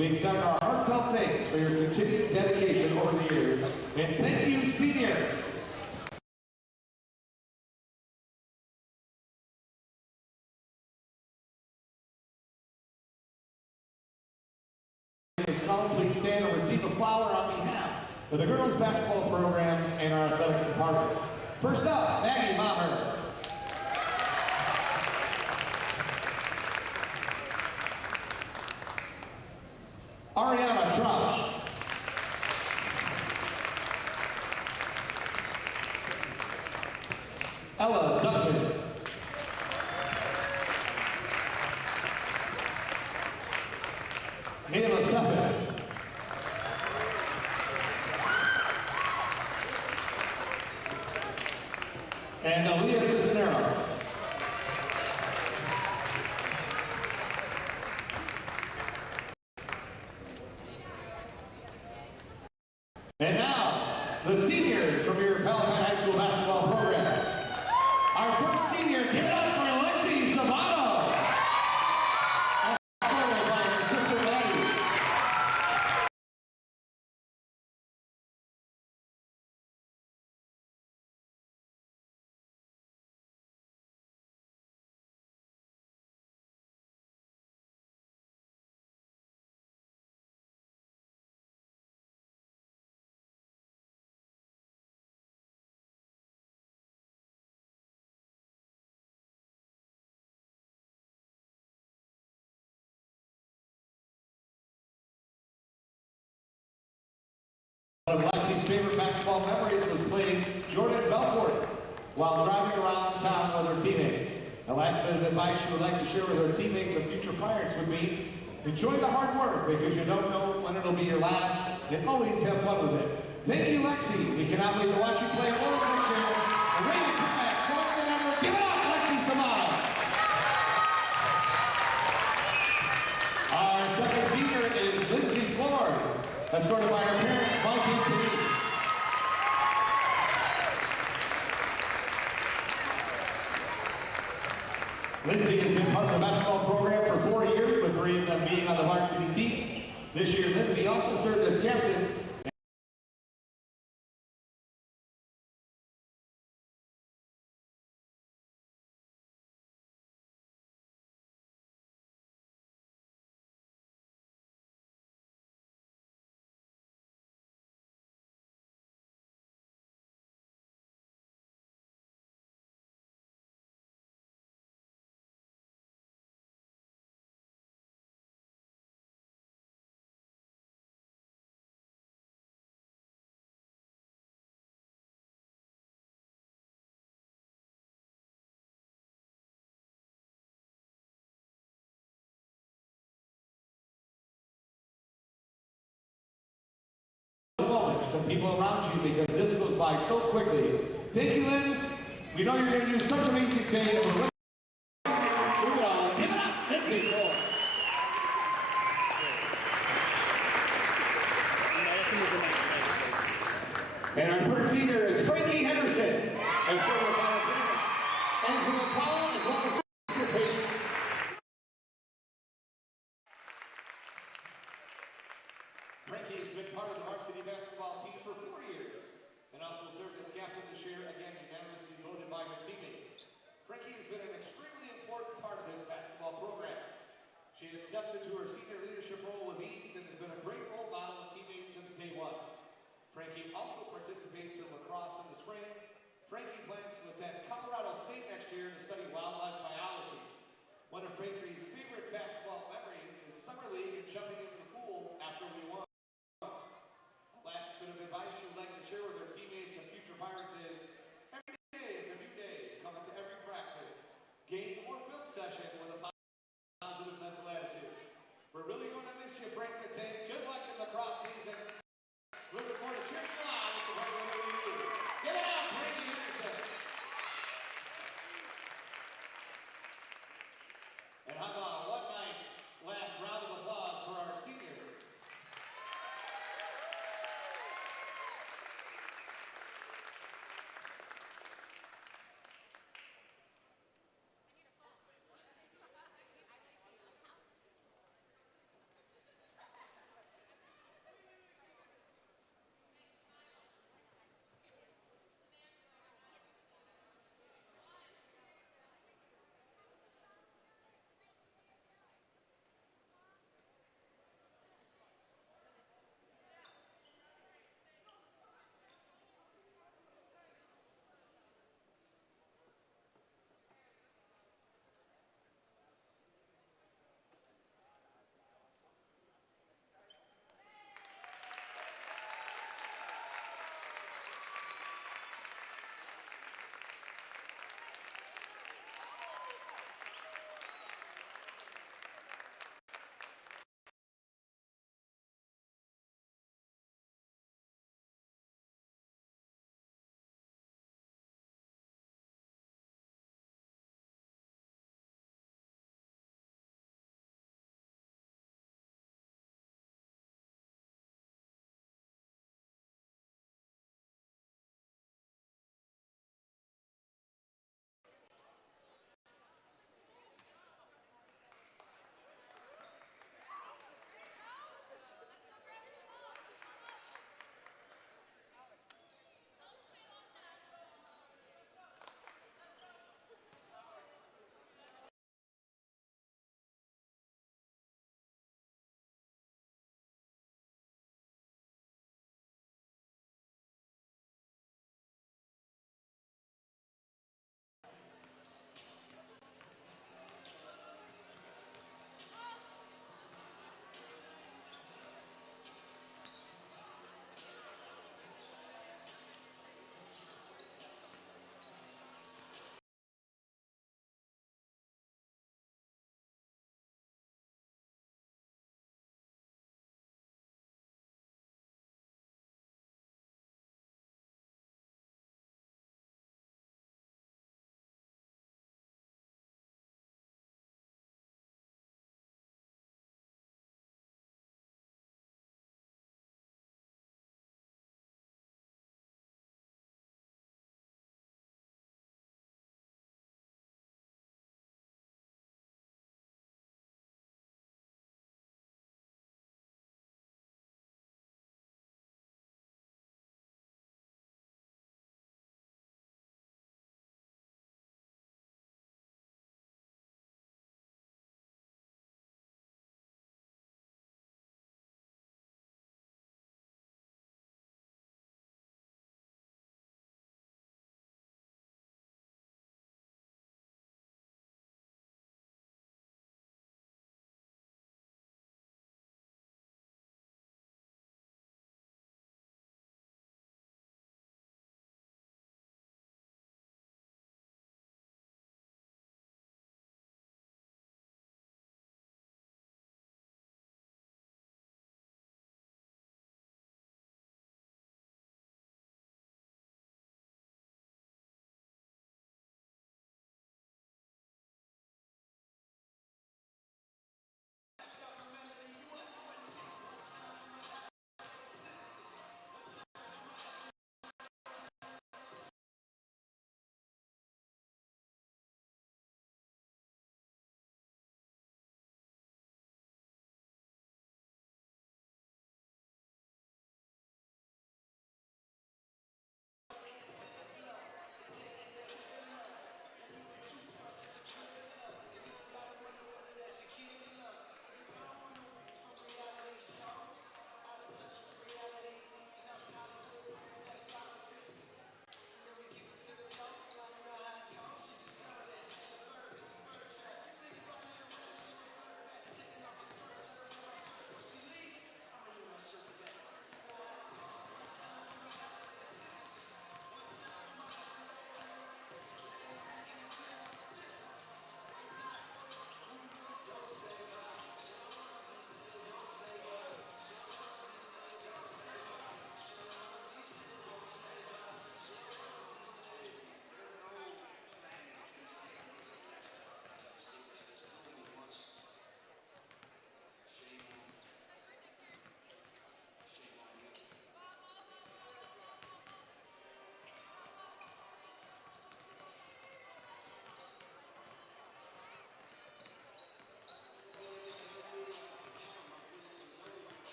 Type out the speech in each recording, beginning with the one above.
We extend our heartfelt thanks for your continued dedication over the years, and thank you, seniors. Please stand and receive a flower on behalf of the girls basketball program and our athletic department. First up, Maggie Maher. Ariana Troush. Ella Duncan. Ayla Suffolk. And Aaliyah Cisneros. And now, the seniors from your Palatine High School basketball program. Our first senior, give it up for Alexi Savano. One of Lexi's favorite basketball memories was playing Jordan Belfort while driving around town with her teammates. The last bit of advice she would like to share with her teammates and future pirates would be, enjoy the hard work because you don't know when it'll be your last, and always have fun with it. Thank you, Lexi. We cannot wait to watch you play at World next year. A ready to come back stronger than ever. Give it up, Lexi Samana. Our second senior is Lindsay Ford, escorted by her parents, Monkey Police. Lindsay has been part of the basketball program for 4 years, with 3 of them being on the varsity team. This year, Lindsay also served as captain. Some people around you, because this goes by so quickly. Thank you, Linz. We know you're going to do such amazing things. Give it up, Lindsay Ford. And our third senior is Frankie Henderson. And from Apollo, as well as Frankie has been part of the varsity basketball team for 4 years and also served as captain this year, again unanimously voted by her teammates. Frankie has been an extremely important part of this basketball program. She has stepped into her senior leadership role with ease and has been a great role model and teammate since day one. Frankie also participates in lacrosse in the spring. Frankie plans to attend Colorado State next year to study wildlife biology. One of Frankie's favorite basketball memories is summer league and jumping into the pool after we won. Last bit of advice she would like to share with her teammates and future Pirates is, every day is a new day. Come into every practice, game or film session with a positive mental attitude. We're really going to miss you, Frank the Tank. Good luck in the cross season. Looking forward to cheering you on. It's a great way to do. Get it out, Frankie Henderson. And how about one nice last round of applause for our seniors.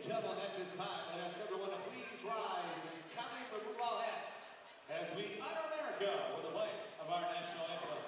and gentlemen, at this time, I ask everyone to please rise and kindly remove all hats as we honor America with the playing of our national anthem.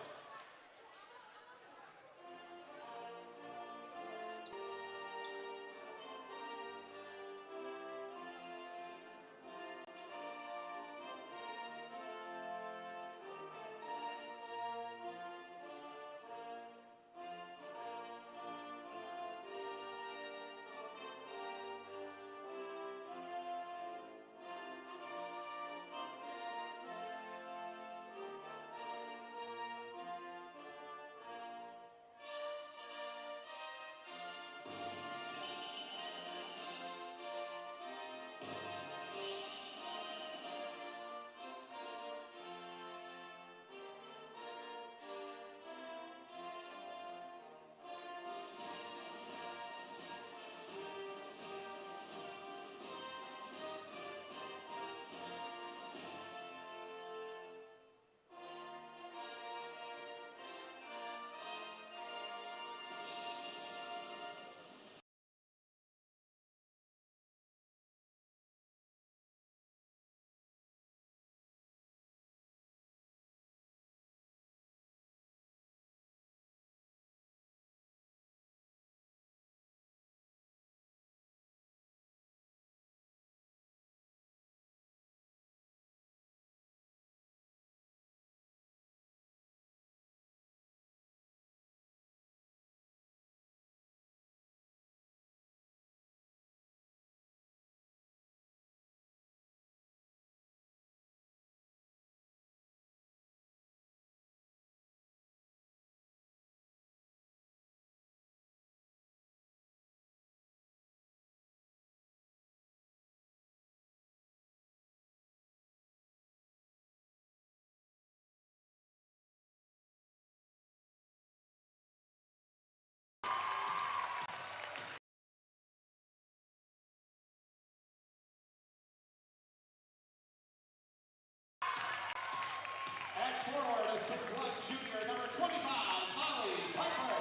At forward, a 6'1" junior, number 25, Molly Piper.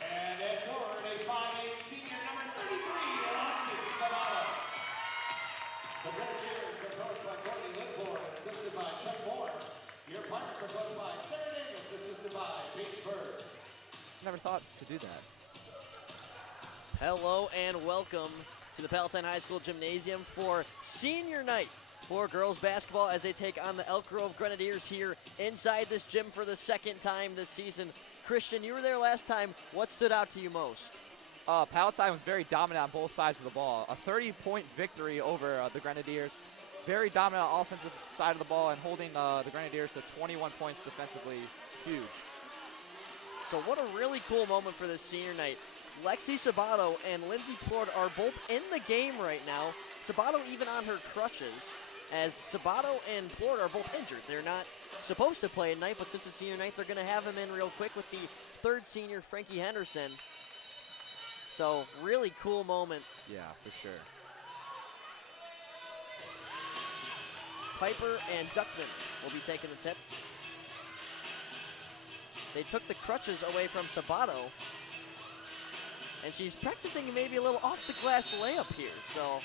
And at forward, a 5'8" senior, number 33, Alexi Sabato. The Grenadiers are coached by Courtney Lindford, assisted by Chuck Moore. Your Pirates are coached by Sarah Davis, assisted by Pete Bird. Never thought to do that. Hello and welcome to the Palatine High School Gymnasium for senior night for girls basketball as they take on the Elk Grove Grenadiers here inside this gym for the second time this season. Christian, you were there last time. What stood out to you most? Palatine was very dominant on both sides of the ball. A 30-point victory over the Grenadiers. Very dominant on offensive side of the ball and holding the Grenadiers to 21 points defensively. Huge. So what a really cool moment for this senior night. Lexi Sabato and Lindsay Plord are both in the game right now. Sabato even on her crutches, as Sabato and Plord are both injured. They're not supposed to play at night, but since it's senior night, they're going to have him in real quick with the third senior, Frankie Henderson. So really cool moment. Yeah, for sure. Piper and Duckman will be taking the tip. They took the crutches away from Sabato, and she's practicing maybe a little off-the-glass layup here, so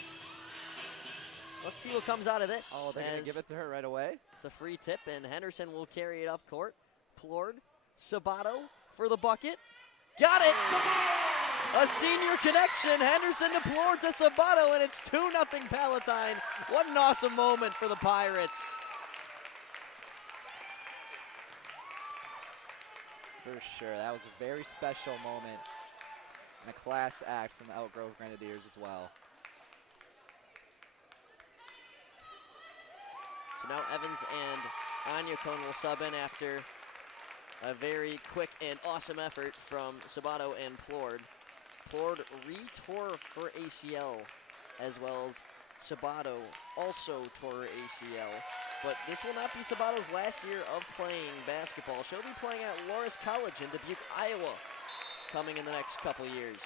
let's see what comes out of this. Oh, they're going to give it to her right away? It's a free tip, and Henderson will carry it up court. Plord, Sabato for the bucket. Got it! A senior connection, Henderson to Plord to Sabato, and it's 2-0 Palatine. What an awesome moment for the Pirates. For sure, that was a very special moment and a class act from the Elk Grove Grenadiers as well. So now Evans and Anya Cone will sub in after a very quick and awesome effort from Sabato and Plord. Plord re-tore her ACL, as well as Sabato also tore her ACL. But this will not be Sabato's last year of playing basketball. She'll be playing at Loras College in Dubuque, Iowa, coming in the next couple years.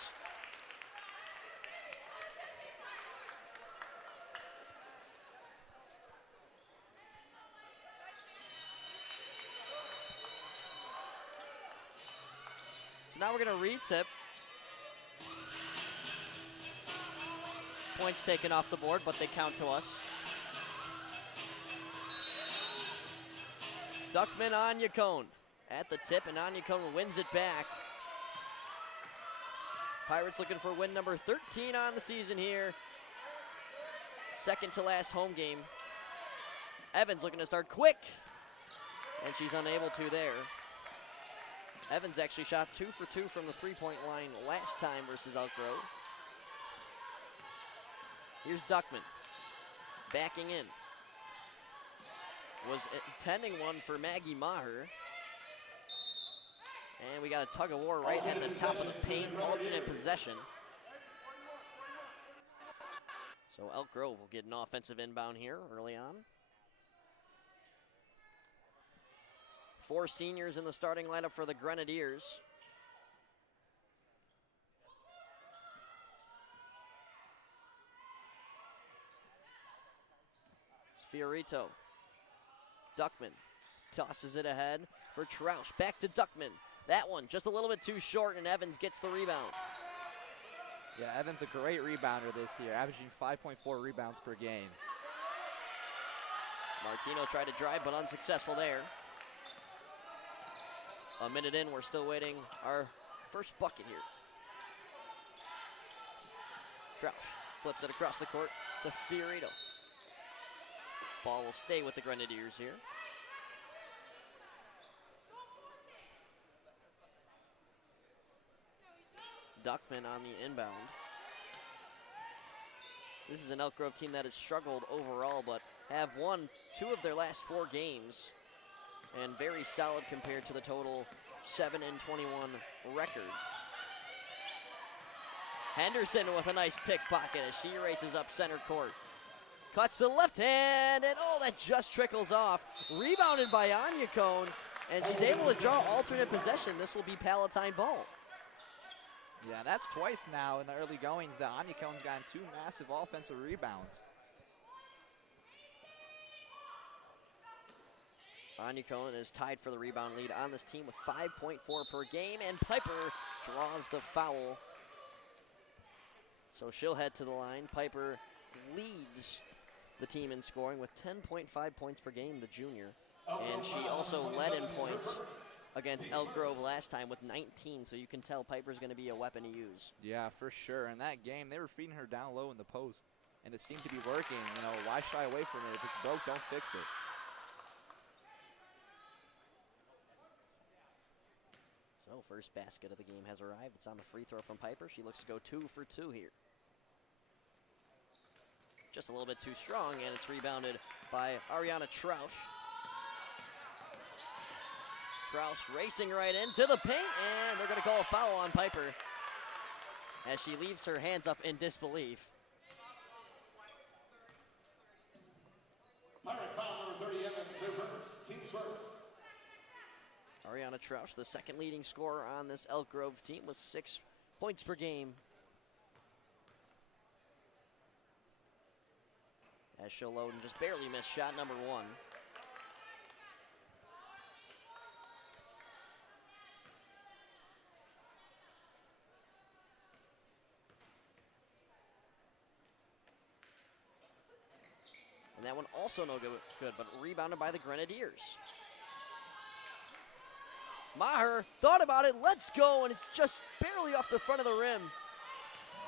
So now we're going to re-tip. points taken off the board, but they count to us. Duckman, Anyacone at the tip, and Anyacone wins it back. Pirates looking for win number 13 on the season here. Second to last home game. Evans looking to start quick, and she's unable to there. Evans actually shot 2 for 2 from the three-point line last time versus Elk Grove. Here's Duckman, backing in. Was intending one for Maggie Maher. And we got a tug of war right at the top of the paint, alternate possession. So Elk Grove will get an offensive inbound here early on. 4 seniors in the starting lineup for the Grenadiers. Fiorito. Duckman tosses it ahead for Troush. Back to Duckman. That one just a little bit too short, and Evans gets the rebound. Yeah, Evans a great rebounder this year, averaging 5.4 rebounds per game. Martino tried to drive, but unsuccessful there. A minute in, we're still waiting our first bucket here. Troush flips it across the court to Fiorito. Ball will stay with the Grenadiers here. Duckman on the inbound. This is an Elk Grove team that has struggled overall, but have won 2 of their last 4 games, and very solid compared to the total 7-21 record. Henderson with a nice pickpocket as she races up center court. Cuts to the left hand, and oh, that just trickles off. Rebounded by Anyacone, and she's able to draw alternate possession. This will be Palatine ball. Yeah, that's twice now in the early goings that Anyacone's gotten 2 massive offensive rebounds. Anyacone is tied for the rebound lead on this team with 5.4 per game, and Piper draws the foul. So she'll head to the line. Piper leads the team in scoring with 10.5 points per game, the junior. And she also led in points against Elk Grove last time with 19, so you can tell Piper's going to be a weapon to use. Yeah, for sure. In that game, they were feeding her down low in the post, and it seemed to be working. You know, why shy away from it? If it's broke, don't fix it. So first basket of the game has arrived. It's on the free throw from Piper. She looks to go 2 for 2 here. Just a little bit too strong, and it's rebounded by Ariana Troush. Troush racing right into the paint, and they're going to call a foul on Piper as she leaves her hands up in disbelief. Pirate foul number 30, Evans, their first, team's first. Ariana Troush, the second leading scorer on this Elk Grove team with 6 points per game. As she'll load and just barely miss shot number 1. And that one also no good, but rebounded by the Grenadiers. Maher thought about it, let's go, and it's just barely off the front of the rim.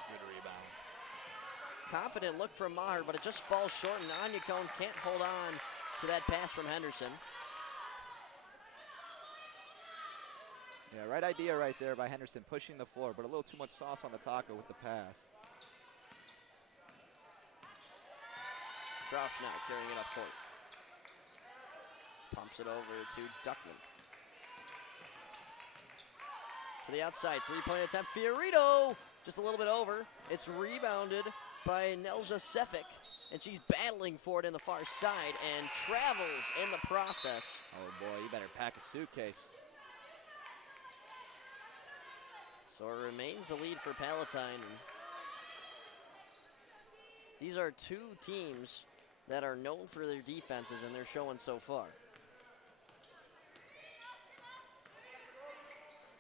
Good rebound. Confident look from Maher, but it just falls short, and Anyacone can't hold on to that pass from Henderson. Yeah, right idea right there by Henderson, pushing the floor, but a little too much sauce on the taco with the pass. Troush now carrying it up court. Pumps it over to Duckman. To the outside, 3-point attempt. Fiorito, just a little bit over. It's rebounded by Nelja Sefik, and she's battling for it in the far side and travels in the process. Oh boy, you better pack a suitcase. So it remains a lead for Palatine. These are 2 teams that are known for their defenses, and they're showing so far.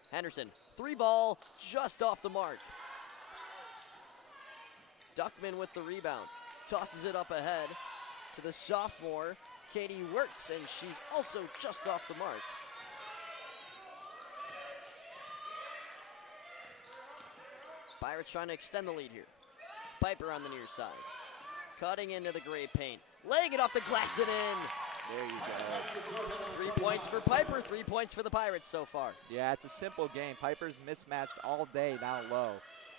Henderson, 3 ball, just off the mark. Duckman with the rebound. Tosses it up ahead to the sophomore, Katie Wirtz, and she's also just off the mark. Pirates trying to extend the lead here. Piper on the near side. Cutting into the gray paint. Laying it off the glass and in. There you go. 3 points for Piper, 3 points for the Pirates so far. Yeah, it's a simple game. Piper's mismatched all day down low,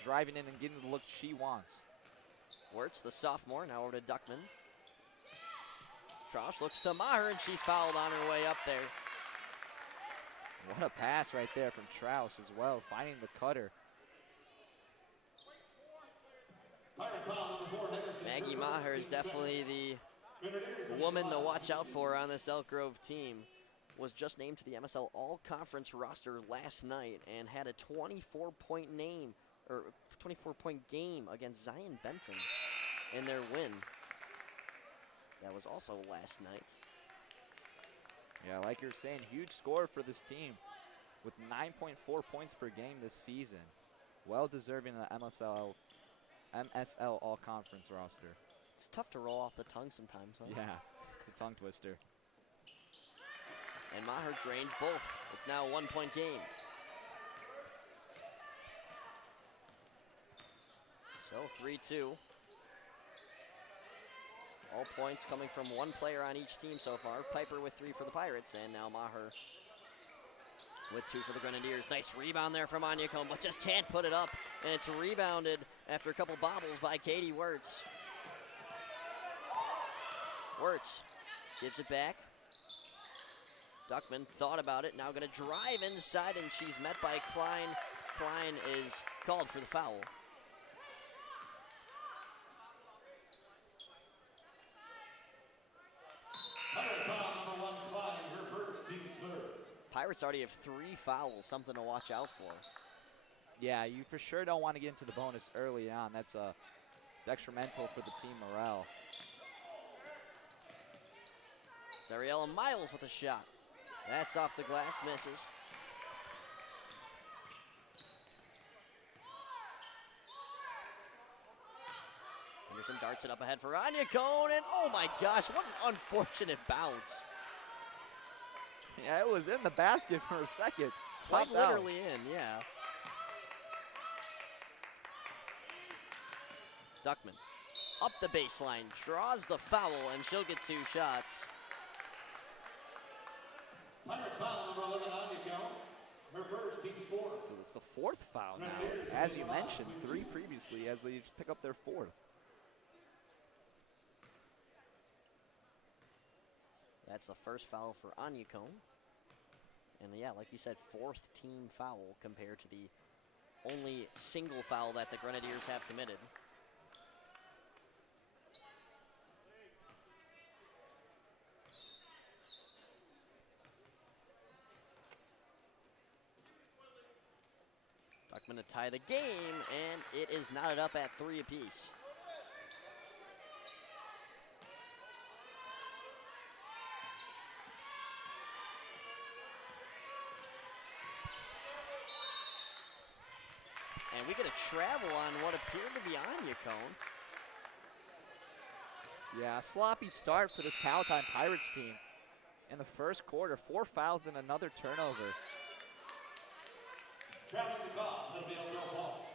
driving in and getting the look she wants. Wirtz, the sophomore, now over to Duckman. Trosh looks to Maher, and she's fouled on her way up there. What a pass right there from Trouse as well, finding the cutter. Maggie Maher is definitely the woman to watch out for on this Elk Grove team. Was just named to the MSL All-Conference roster last night and had a 24-point game against Zion Benton in their win. That was also last night. Yeah, like you're saying, huge score for this team with 9.4 points per game this season. Well deserving of the MSL All-Conference roster. It's tough to roll off the tongue sometimes, huh? Yeah, it's a tongue twister. And Maher drains both. It's now a 1-point game. So 3-2. All points coming from one player on each team so far. Piper with 3 for the Pirates, and now Maher with 2 for the Grenadiers. Nice rebound there from Anya Cohn, but just can't put it up. And it's rebounded after a couple bobbles by Katie Wirtz. Wirtz gives it back. Duckman thought about it, now gonna drive inside, and she's met by Klein. Klein is called for the foul. Pirates already have 3 fouls, something to watch out for. Yeah, you for sure don't want to get into the bonus early on. That's detrimental for the team morale. Zariella Miles with a shot. That's off the glass, misses. Henderson darts it up ahead for Anya Cohn, and oh my gosh, what an unfortunate bounce. Yeah, it was in the basket for a second. Quite Popped out. literally in, yeah. Duckman up the baseline, draws the foul, and she'll get 2 shots. So it's the 4th foul now. As you mentioned, 3 previously as they pick up their 4th. That's the first foul for Anya Cohn. And yeah, like you said, 4th team foul compared to the only single foul that the Grenadiers have committed. Duckman to tie the game, and it is knotted up at 3 apiece. And we get a travel on what appeared to be Anya Cohn. Yeah, a sloppy start for this Palatine Pirates team in the first quarter. 4 fouls and another turnover. Traveling the call, there'll be a no ball.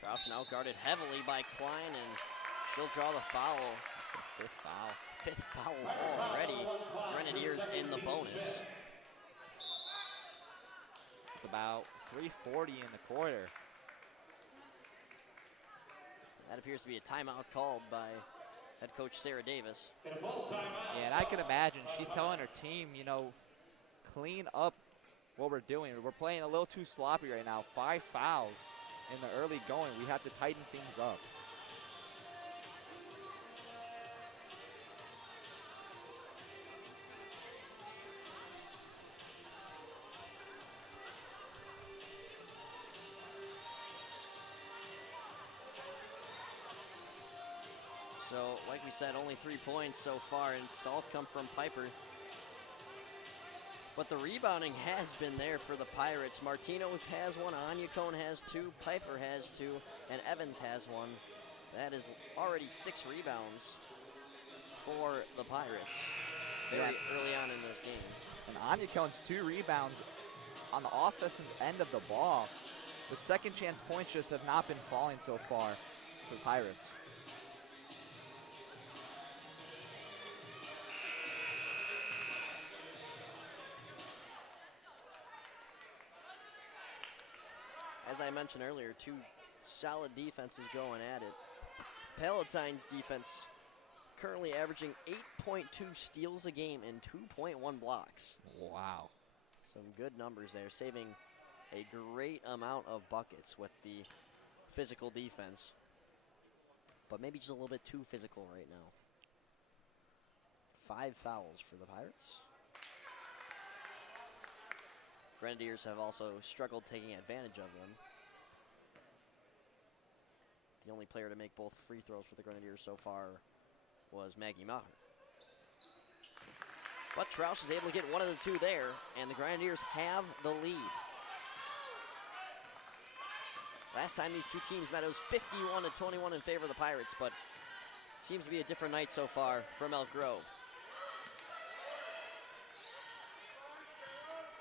Trout now guarded heavily by Klein, and she'll draw the foul. That's the 5th foul. 5th foul already. Grenadiers in the bonus. With about 3:40 in the quarter. That appears to be a timeout called by head coach Sarah Davis. Yeah, and I can imagine she's telling her team, you know, clean up what we're doing. We're playing a little too sloppy right now. 5 fouls in the early going. We have to tighten things up. So, like we said, only 3 points so far, and it's all come from Piper. But the rebounding has been there for the Pirates. Martino has one, Anyacone has two, Piper has two, and Evans has one. That is already 6 rebounds for the Pirates very early on in this game. And Anyacone's 2 rebounds on the offensive end of the ball. The second chance points just have not been falling so far for the Pirates. As I mentioned earlier, 2 solid defenses going at it. Palatine's defense currently averaging 8.2 steals a game and 2.1 blocks. Wow. Some good numbers there, saving a great amount of buckets with the physical defense. But maybe just a little bit too physical right now. 5 fouls for the Pirates. Grenadiers have also struggled taking advantage of them. The only player to make both free throws for the Grenadiers so far was Maggie Maher. But Troush is able to get one of the 2 there, and the Grenadiers have the lead. Last time these 2 teams met, it was 51-21 in favor of the Pirates, but seems to be a different night so far from Elk Grove.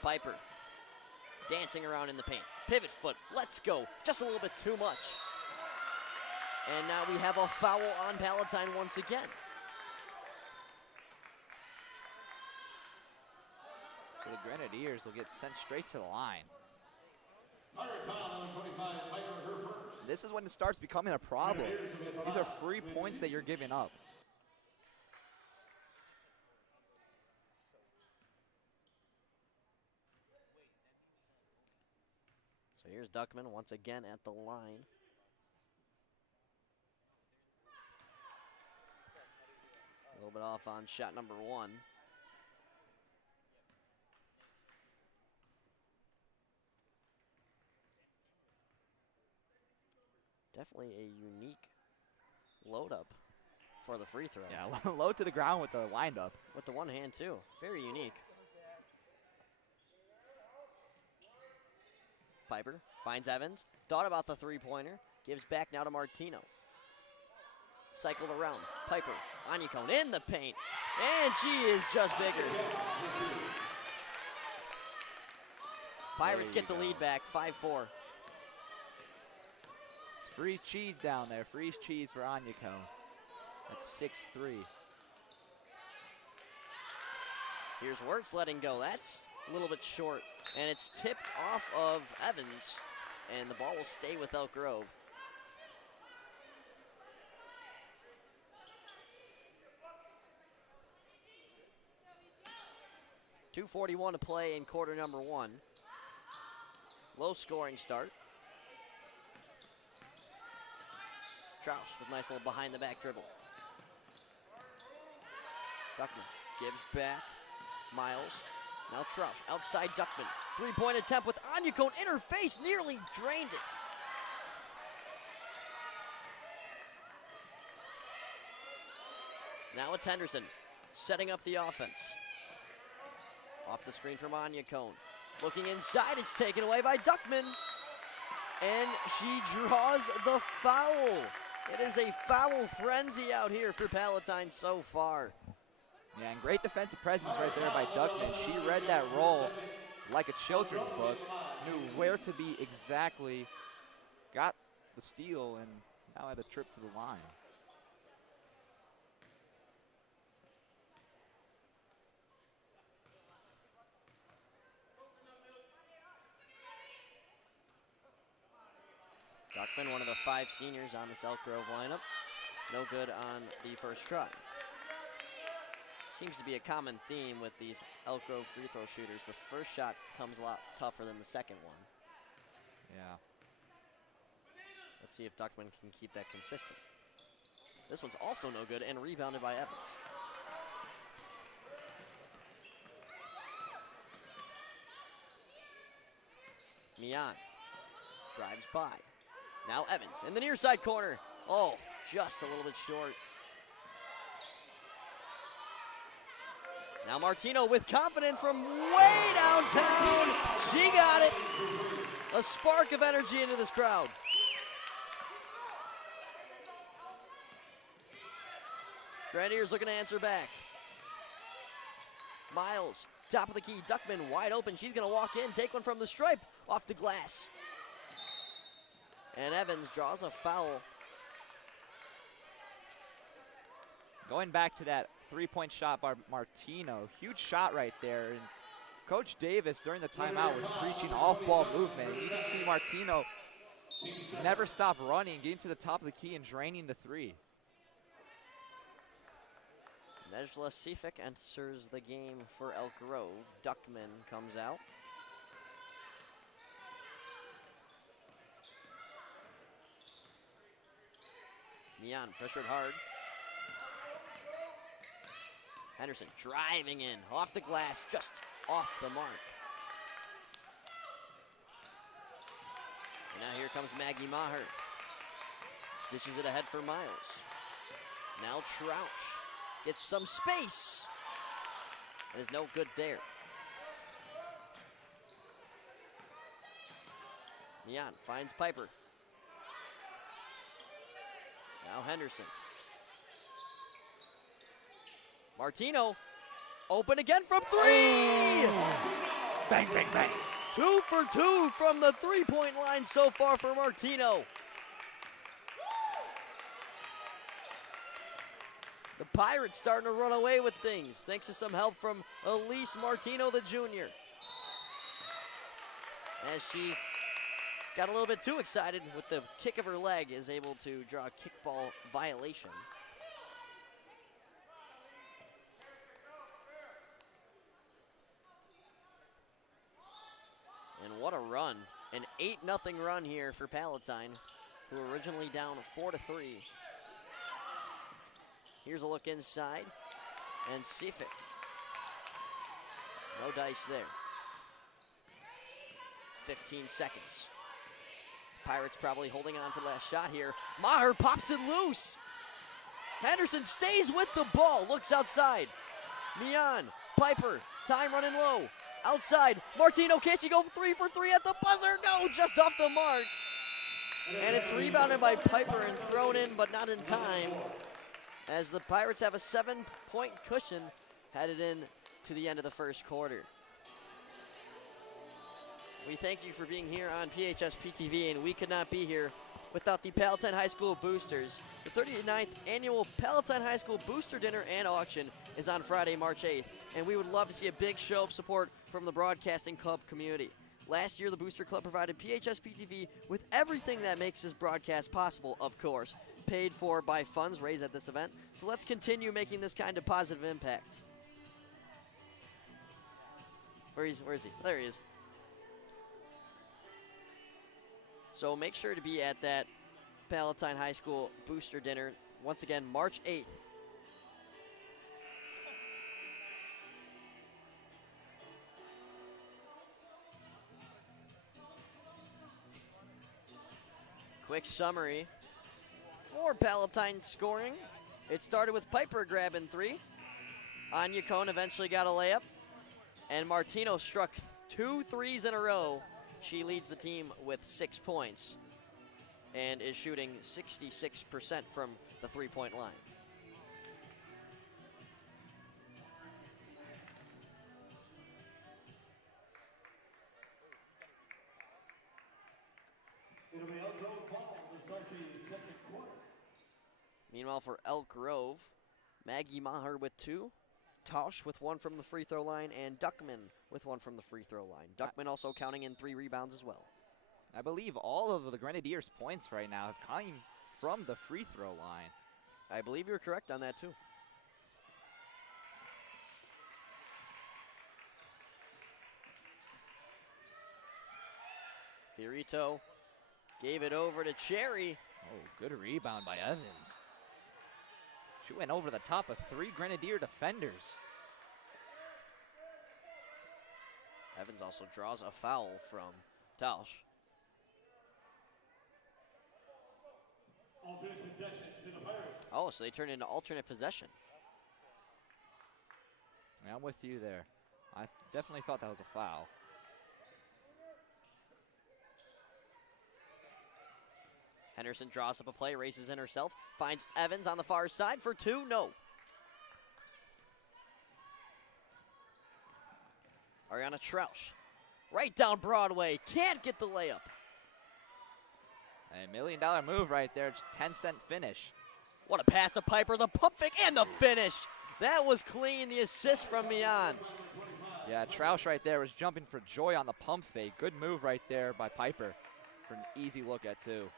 Piper dancing around in the paint. Pivot foot, let's go. Just a little bit too much. And now we have a foul on Palatine once again. So the Grenadiers will get sent straight to the line. This is when it starts becoming a problem. These are free points that you're giving up. So here's Duckman once again at the line. A little bit off on shot number 1. Definitely a unique load up for the free throw. Yeah, low to the ground with the windup. With the one hand too, very unique. Piper finds Evans, thought about the 3-pointer, gives back now to Martino. Cycled around, Piper, Anyacone in the paint, and she is just bigger. Pirates get the lead back, 5-4. It's free cheese down there, free cheese for Anyacone. That's 6-3. Here's Works letting go, that's a little bit short, and it's tipped off of Evans, and the ball will stay with Elk Grove. .241 to play in quarter number 1. Low scoring start. Troush with nice little behind the back dribble. Duckman gives back. Miles. Now Troush outside Duckman. 3-point attempt with Anyacone in her face, nearly drained it. Now it's Henderson setting up the offense. Off the screen from Anyacone. Looking inside, it's taken away by Duckman. And she draws the foul. It is a foul frenzy out here for Palatine so far. Yeah, and great defensive presence right there by Duckman. She read that role like a children's book, knew where to be exactly, got the steal, and now had a trip to the line. Duckman, one of the 5 seniors on this Elk Grove lineup. No good on the first try. Seems to be a common theme with these Elk Grove free throw shooters. The first shot comes a lot tougher than the second one. Yeah. Let's see if Duckman can keep that consistent. This one's also no good and rebounded by Evans. Mian drives by. Now Evans in the near side corner. Oh, just a little bit short. Now Martino with confidence from way downtown. She got it. A spark of energy into this crowd. Grenadiers looking to answer back. Miles, top of the key. Duckman wide open. She's going to walk in, take one from the stripe, off the glass. And Evans draws a foul. Going back to that three-point shot by Martino. Huge shot right there. And Coach Davis, during the timeout, was preaching off-ball movement. And you can see Martino never stop running, getting to the top of the key and draining the three. Nejla Sifik enters the game for Elk Grove. Duckman comes out. Mian pressured hard. Henderson driving in, off the glass, just off the mark. And now here comes Maggie Maher. Dishes it ahead for Miles. Now Trouch gets some space. And is no good there. Mian finds Piper. Now Henderson. Martino, open again from three! Bang, bang, bang. 2 for 2 from the three-point line so far for Martino. The Pirates starting to run away with things, thanks to some help from Elise Martino, the junior. As she got a little bit too excited with the kick of her leg, is able to draw a kickball violation. And what a run. An 8-0 run here for Palatine, who were originally down 4-3. Here's a look inside, and Sifik. No dice there. 15 seconds. Pirates probably holding on for the last shot here. Maher pops it loose. Henderson stays with the ball, looks outside. Mian, Piper, time running low. Outside, Martino, can't she go 3 for 3 at the buzzer? No, just off the mark. And it's rebounded by Piper and thrown in, but not in time, as the Pirates have a 7-point cushion headed in to the end of the first quarter. We thank you for being here on PHSP TV, and we could not be here without the Palatine High School Boosters. The 39th annual Palatine High School Booster Dinner and Auction is on Friday, March 8th, and we would love to see a big show of support from the broadcasting club community. Last year, the Booster Club provided PHSP TV with everything that makes this broadcast possible, of course, paid for by funds raised at this event. So let's continue making this kind of positive impact. Where is he? There he is. So make sure to be at that Palatine High School Booster Dinner, once again, March 8th. Quick summary for Palatine scoring. It started with Piper grabbing 3. Anya Cohn eventually got a layup. And Martino struck 2 threes in a row. She leads the team with 6 points and is shooting 66% from the three-point line. Meanwhile, for Elk Grove, Maggie Maher with 2, Tosh with 1 from the free throw line, and Duckman with 1 from the free throw line. Duckman also counting in 3 rebounds as well. I believe all of the Grenadiers' points right now have come from the free throw line. I believe you're correct on that too. Fiorito gave it over to Cherry. Oh, good rebound by Evans. She went over the top of 3 Grenadier defenders. Evans also draws a foul from Tausch. Alternate possession to the Pirates. Oh, so they turn into alternate possession. I'm with you there. I definitely thought that was a foul. Henderson draws up a play, races in herself, finds Evans on the far side for two, no. Ariana Trausch, right down Broadway, can't get the layup. A $1 million move right there, just 10-cent finish. What a pass to Piper, the pump fake and the finish. That was clean, the assist from Mian. Yeah, Trausch right there was jumping for joy on the pump fake. Good move right there by Piper for an easy look at two.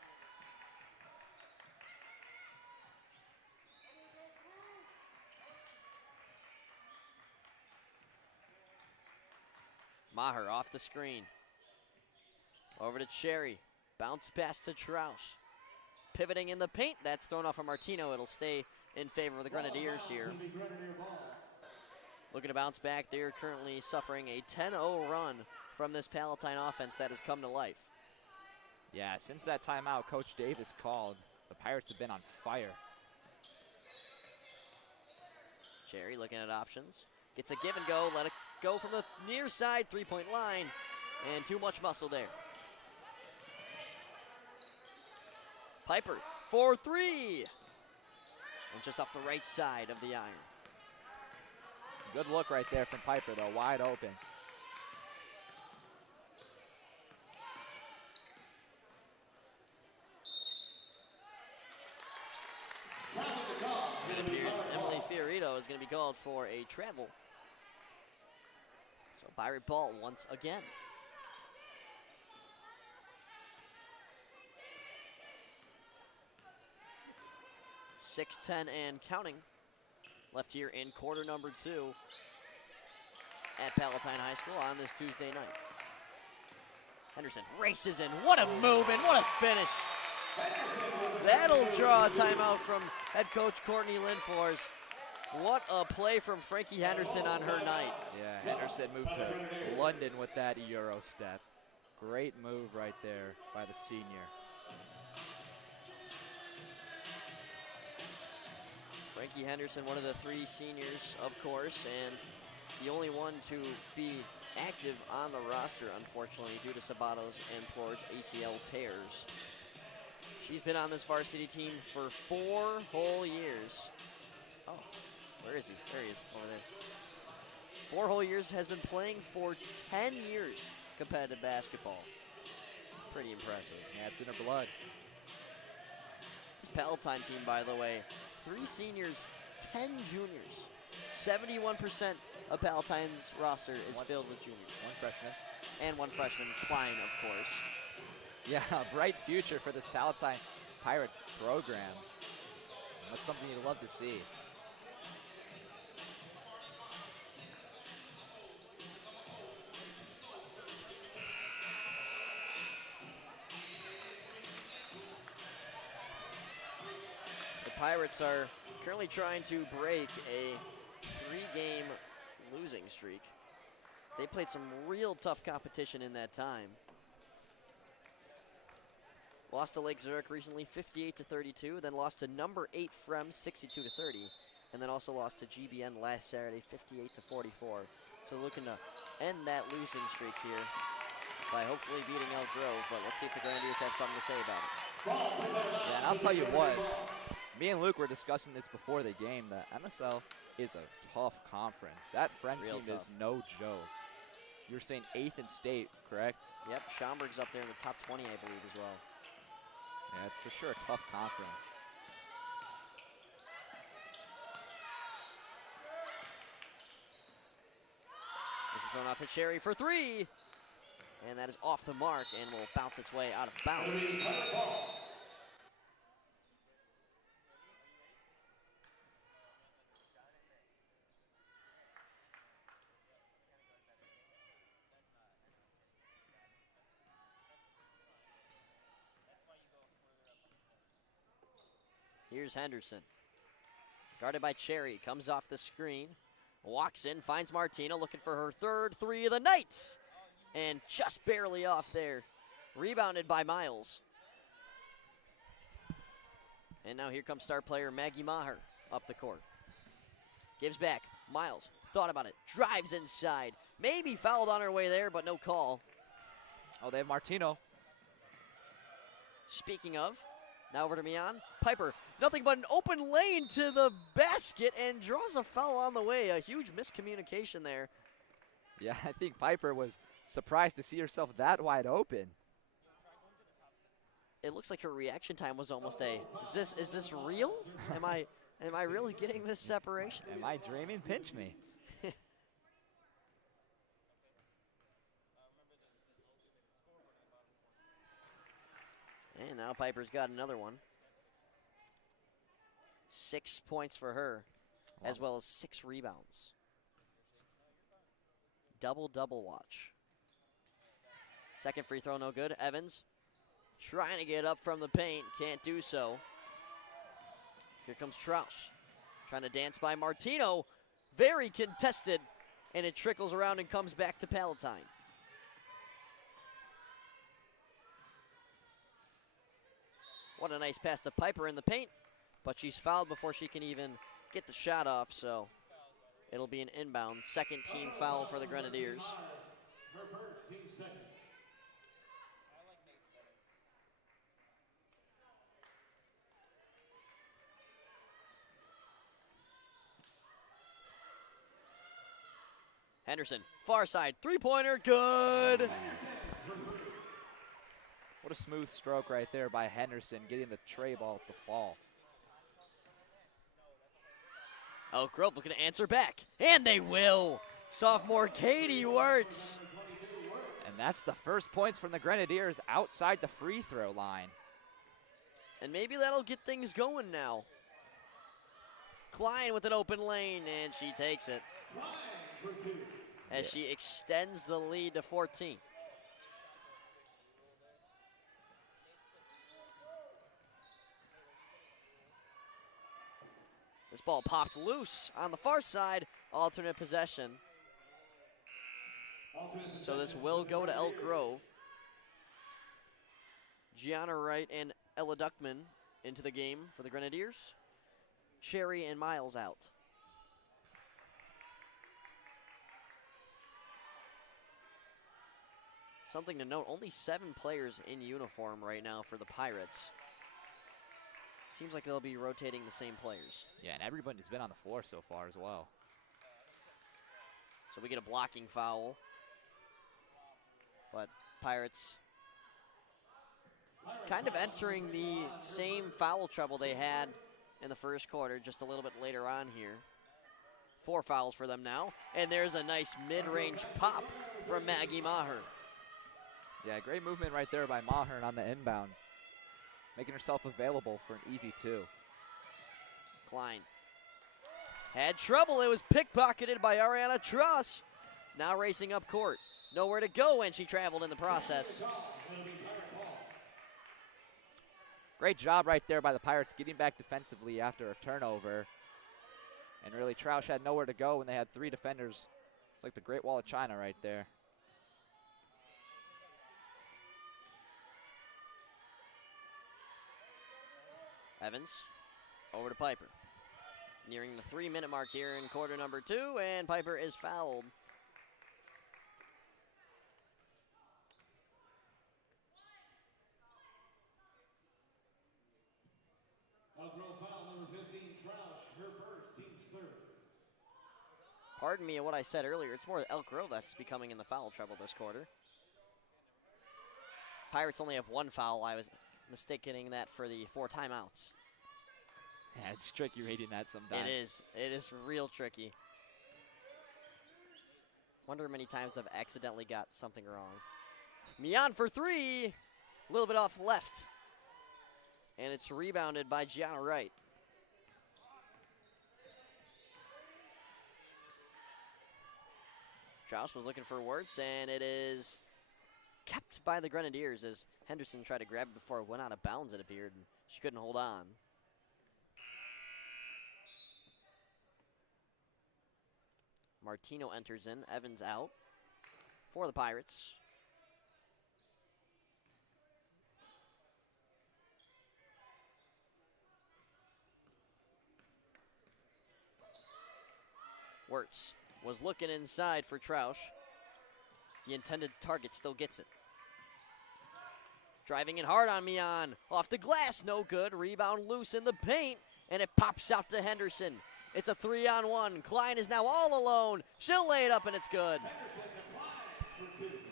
Maher off the screen. Over to Cherry. Bounce pass to Trausch. Pivoting in the paint. That's thrown off of Martino. It'll stay in favor of the Grenadiers here. Looking to bounce back. They're currently suffering a 10-0 run from this Palatine offense that has come to life. Yeah, since that timeout Coach Davis called, the Pirates have been on fire. Cherry looking at options. Gets a give and go. Let it go from the near side three-point line. And too much muscle there. Piper for three. And just off the right side of the iron. Good look right there from Piper, though, wide open. It appears Emily Fiorito is going to be called for a travel. So Byron ball once again. 6:10 and counting left here in quarter number 2 at Palatine High School on this Tuesday night. Henderson races in. What a move and what a finish. That'll draw a timeout from head coach Courtney Lindfors. What a play from Frankie Henderson on her night. Yeah, Henderson moved to London with that Euro step. Great move right there by the senior. Frankie Henderson, one of the 3 seniors, of course, and the only one to be active on the roster, unfortunately, due to Sabato's and Plourd's ACL tears. She's been on this varsity team for 4 whole years. Oh, where is he? There he is, over there. 4 whole years, has been playing for 10 years competitive basketball. Pretty impressive. Yeah, it's in her blood. This Palatine team, by the way, 3 seniors, 10 juniors. 71% of Palatine's roster is filled with juniors. 1 freshman. And 1 freshman, Klein, of course. Yeah, a bright future for this Palatine Pirates program. That's something you'd love to see. The Pirates are currently trying to break a 3-game losing streak. They played some real tough competition in that time. Lost to Lake Zurich recently, 58-32, then lost to number 8 Frem, 62-30, and then also lost to GBN last Saturday, 58-44. So looking to end that losing streak here by hopefully beating Elk Grove, but let's see if the Grenadiers have something to say about it. Yeah, and I'll tell you what, me and Luke were discussing this before the game, that MSL is a tough conference. That Frem team is no joke. You were saying 8th in state, correct? Yep, Schaumburg's up there in the top 20, I believe, as well. Yeah, it's for sure a tough conference. This is thrown out to Cherry for 3. And that is off the mark and will bounce its way out of bounds. Here's Henderson. Guarded by Cherry. Comes off the screen. Walks in. Finds Martino. Looking for her 3rd 3 of the night. And just barely off there. Rebounded by Miles. And now here comes star player Maggie Maher up the court. Gives back. Miles. thought about it. Drives inside. Maybe fouled on her way there, but no call. Oh, they have Martino. Speaking of, now over to Mian. Piper, nothing but an open lane to the basket and draws a foul on the way. A huge miscommunication there. Yeah, I think Piper was surprised to see herself that wide open. It looks like her reaction time was almost a, is this real? Am I really getting this separation? Am I dreaming? Pinch me. And now Piper's got another one. 6 points for her, as well as 6 rebounds. Double-double watch. Second free throw, no good. Evans trying to get up from the paint, can't do so. Here comes Troush, trying to dance by Martino. Very contested, and it trickles around and comes back to Palatine. What a nice pass to Piper in the paint, but she's fouled before she can even get the shot off, so it'll be an inbound. Second team foul for the Grenadiers. Her first, team second. Henderson, far side, three-pointer, good. What a smooth stroke right there by Henderson, getting the tray ball to fall. Elk Grove looking to answer back, and they will. Sophomore Katie Wirtz. And that's the first points from the Grenadiers outside the free throw line. And maybe that'll get things going now. Klein with an open lane, and she takes it as she extends the lead to 14. This ball popped loose on the far side, alternate possession. So this will go to Elk Grove. Gianna Wright and Ella Duckman into the game for the Grenadiers. Cherry and Miles out. Something to note, only 7 players in uniform right now for the Pirates. Seems like they'll be rotating the same players. Yeah, and everybody's been on the floor so far as well. So we get a blocking foul. But Pirates kind of entering the same foul trouble they had in the first quarter, just a little bit later on here. 4 fouls for them now. And there's a nice mid-range pop from Maggie Maher. Yeah, great movement right there by Mahern on the inbound, making herself available for an easy 2. Klein had trouble. It was pickpocketed by Ariana Truss. Now racing up court. Nowhere to go, and she traveled in the process. Great job right there by the Pirates getting back defensively after a turnover. And really, Troush had nowhere to go when they had 3 defenders. It's like the Great Wall of China right there. Evans over to Piper. Nearing the 3-minute mark here in quarter number 2, and Piper is fouled. Elk Grove foul number 15, Troush, her first, team's third. Pardon me what I said earlier. It's more Elk Grove that's becoming in the foul trouble this quarter. Pirates only have 1 foul. I was mistaking that for the 4 timeouts. Yeah, it's tricky reading that sometimes. It is real tricky. Wonder how many times I've accidentally got something wrong. Mian for 3. A little bit off left. And it's rebounded by Gianna Wright. Troush was looking for Wirtz, and it is kept by the Grenadiers as Henderson tried to grab it before it went out of bounds, it appeared, and she couldn't hold on. Martino enters in, Evans out for the Pirates. Wirtz was looking inside for Troush. The intended target still gets it. Driving it hard on Mian. Off the glass, no good. Rebound loose in the paint, and it pops out to Henderson. It's a 3-on-1. Klein is now all alone. She'll lay it up, and it's good.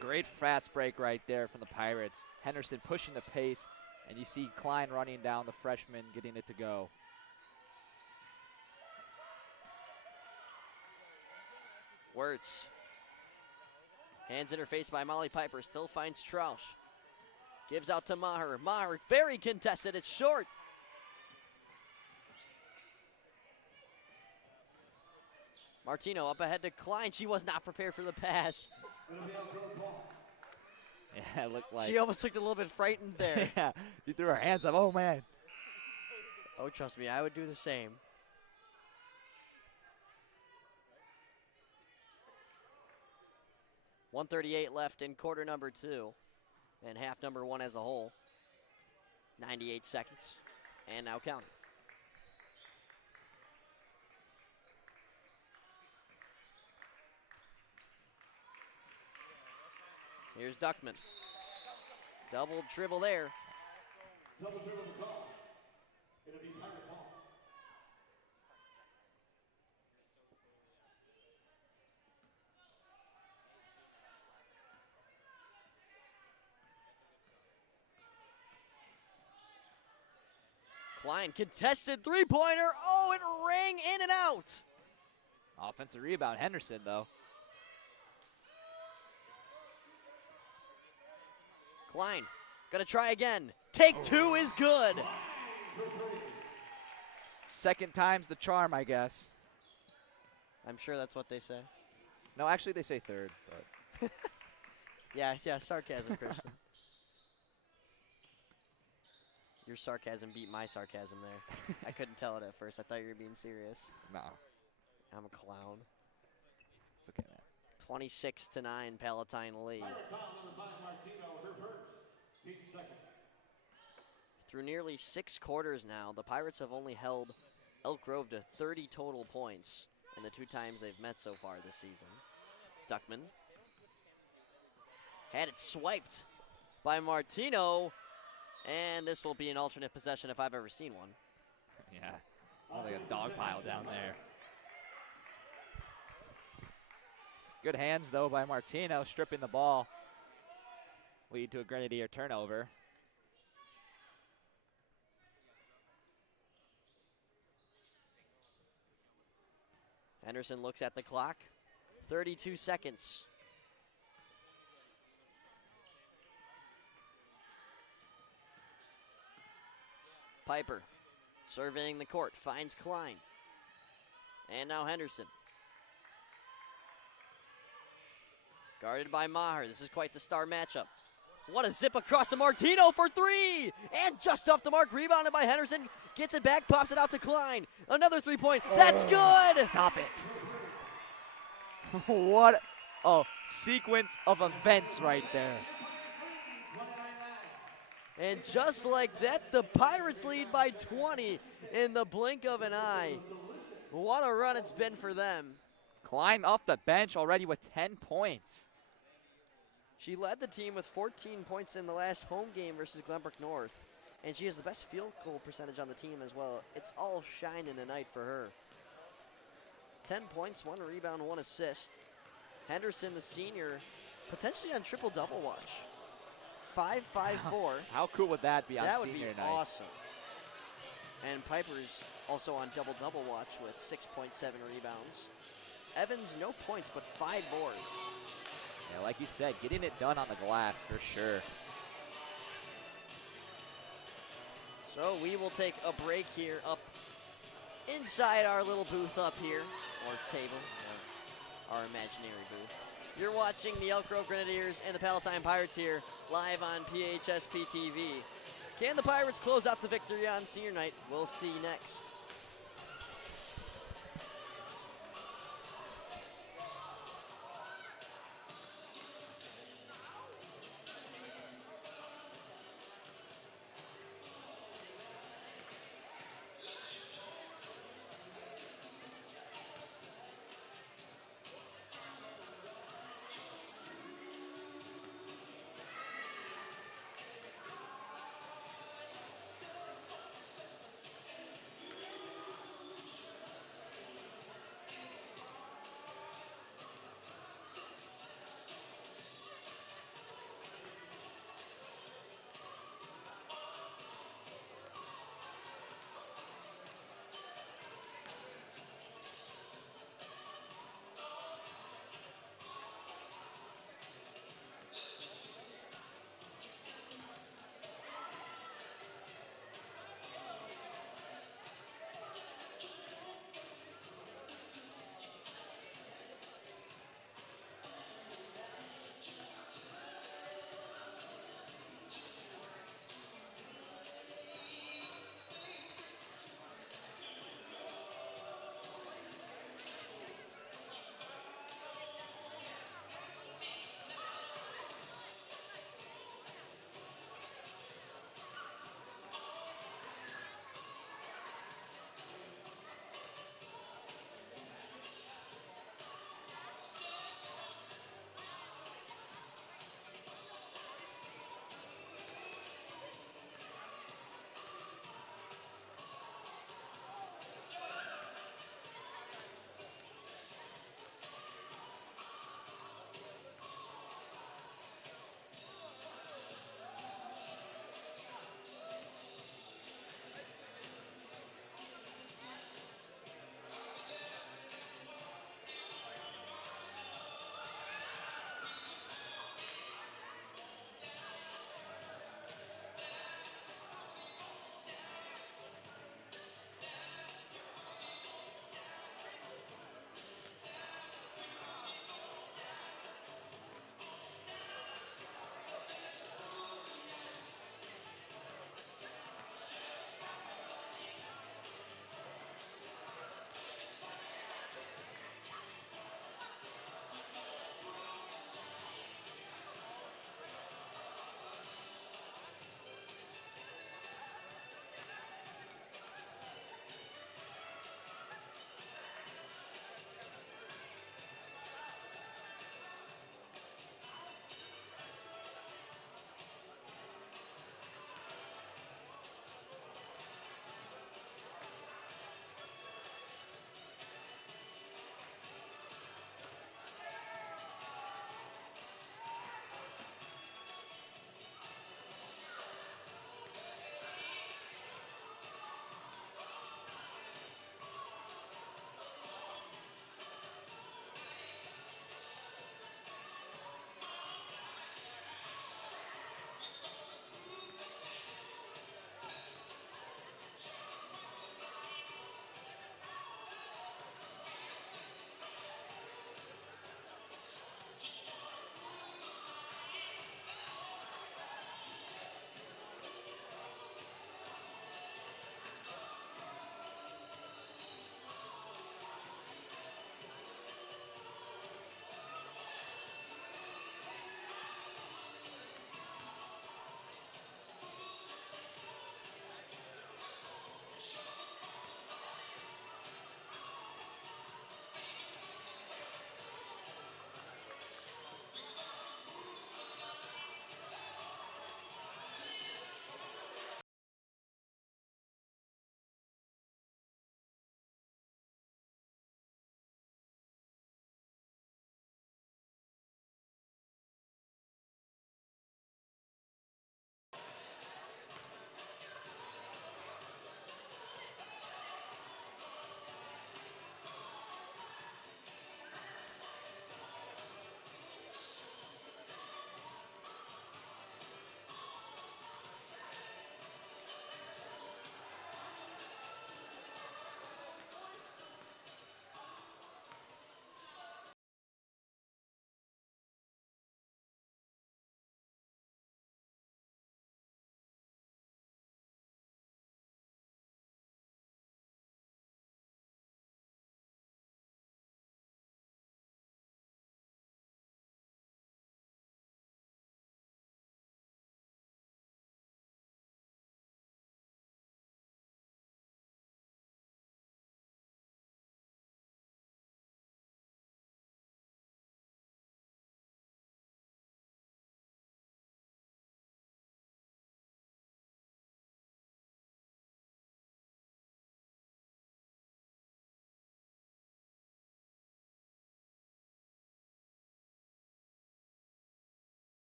Great fast break right there from the Pirates. Henderson pushing the pace, and you see Klein running down the freshman, getting it to go. Wirtz. Hands interfaced by Molly Piper. Still finds Troush. Gives out to Maher. Maher, very contested. It's short. Martino up ahead to Klein. She was not prepared for the pass. Yeah, it looked like. She almost looked a little bit frightened there. Yeah, she threw her hands up. Oh, man. Oh, trust me, I would do the same. .138 left in quarter number 2 and half number 1 as a whole. 98 seconds and now counting. Here's Duckman. Double dribble there. Double dribble the call. It'll be Pirate ball. Klein contested three-pointer. Oh, it rang in and out. Offensive rebound, Henderson, though. Klein, gonna try again. Take two is good. Second time's the charm, I guess. I'm sure that's what they say. No, actually, they say third, but. Yeah, sarcasm, Christian. Your sarcasm beat my sarcasm there. I couldn't tell it at first. I thought you were being serious. No, I'm a clown. it's okay, man. 26-9, Palatine lead. Pirate foul number 5, Martino, her first. Team second. Through nearly 6 quarters now, the Pirates have only held Elk Grove to 30 total points in the 2 times they've met so far this season. Duckman had it swiped by Martino, and this will be an alternate possession if I've ever seen one. Yeah, like a dog pile down there. Good hands, though, by Martino, stripping the ball. Lead to a Grenadier turnover. Henderson looks at the clock. 32 seconds. Piper surveying the court, finds Klein. And now Henderson. Guarded by Maher. This is quite the star matchup. What a zip across to Martino for 3! And just off the mark, rebounded by Henderson. Gets it back, pops it out to Klein. Another 3-point. That's good! Stop it. What a sequence of events right there. And just like that, the Pirates lead by 20 in the blink of an eye. What a run it's been for them. Klein off the bench already with 10 points. She led the team with 14 points in the last home game versus Glenbrook North. And she has the best field goal percentage on the team as well. It's all shining tonight for her. 10 points, 1 rebound, 1 assist. Henderson, the senior, potentially on triple-double watch. 5-5-4. How cool would that be on That would senior be night? awesome. And Piper's also on double-double watch with 6.7 rebounds. Evans, no points, but 5 boards. Yeah, like you said, getting it done on the glass for sure. So we will take a break here up inside our little booth up here, or table, or our imaginary booth. You're watching the Elk Grove Grenadiers and the Palatine Pirates here, live on PHSP TV. Can the Pirates close out the victory on senior night? We'll see next.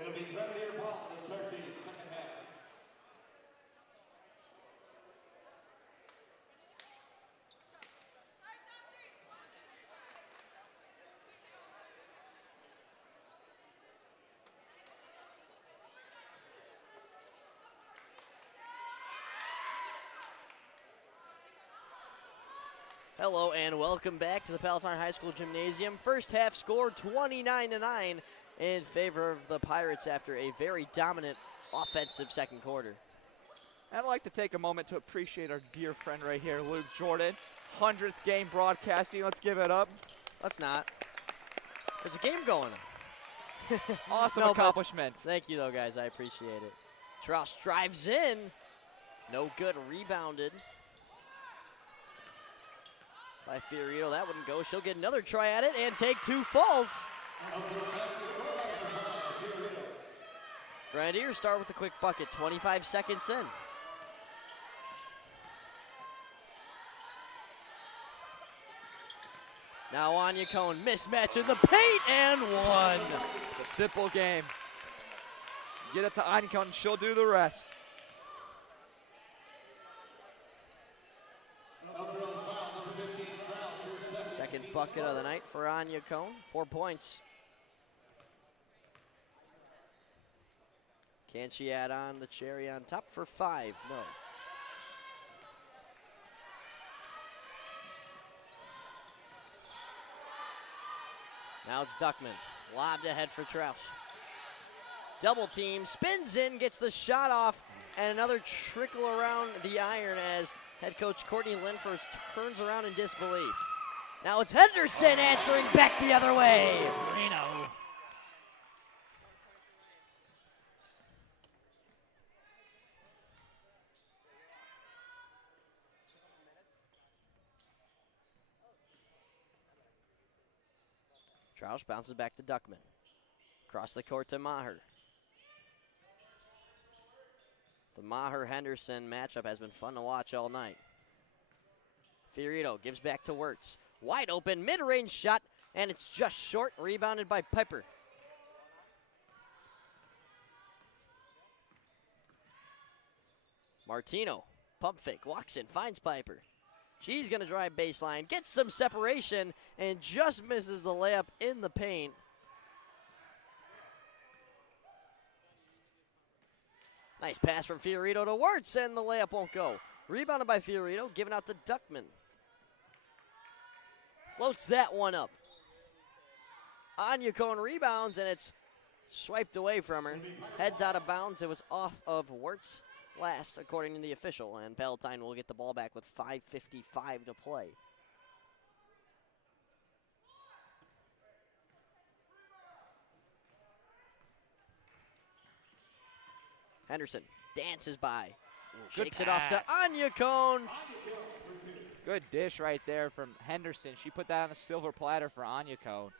It'll be Grenadier ball to start the second half. Hello and welcome back to the Palatine High School Gymnasium. First half score 29-9 in favor of the Pirates after a very dominant offensive second quarter. I'd like to take a moment to appreciate our dear friend right here, Luke Jordan. 100th game broadcasting. Let's give it up. Let's not. There's a game going on. Awesome accomplishment. Thank you, though, guys. I appreciate it. Strauss drives in. No good. Rebounded by Fiorito. That wouldn't go. She'll get another try at it and take two falls. Grenadiers start with a quick bucket, 25 seconds in. Now Anya Cohn, mismatch in the paint and one. It's a simple game. Get it to Anya Cohn, she'll do the rest. Second bucket of the night for Anya Cohn, 4 points. Can she add on the cherry on top for 5? No. Now it's Duckman, lobbed ahead for Troush. Double team, spins in, gets the shot off, and another trickle around the iron as head coach Courtney Linford turns around in disbelief. Now it's Henderson answering back the other way. Reno. Troush bounces back to Duckman. Across the court to Maher. The Maher-Henderson matchup has been fun to watch all night. Fiorito gives back to Wirtz. Wide open, mid-range shot, and it's just short, rebounded by Piper. Martino, pump fake, walks in, finds Piper. She's gonna drive baseline, gets some separation, and just misses the layup in the paint. Nice pass from Fiorito to Wirtz, and the layup won't go. Rebounded by Fiorito, given out to Duckman. Floats that one up. Anya Cohn rebounds, and it's swiped away from her. Heads out of bounds. It was off of Wirtz last, according to the official, and Palatine will get the ball back with 5:55 to play. Henderson dances by. Shakes it off to Anya Cohn. Good dish right there from Henderson. She put that on a silver platter for Anya Cohn.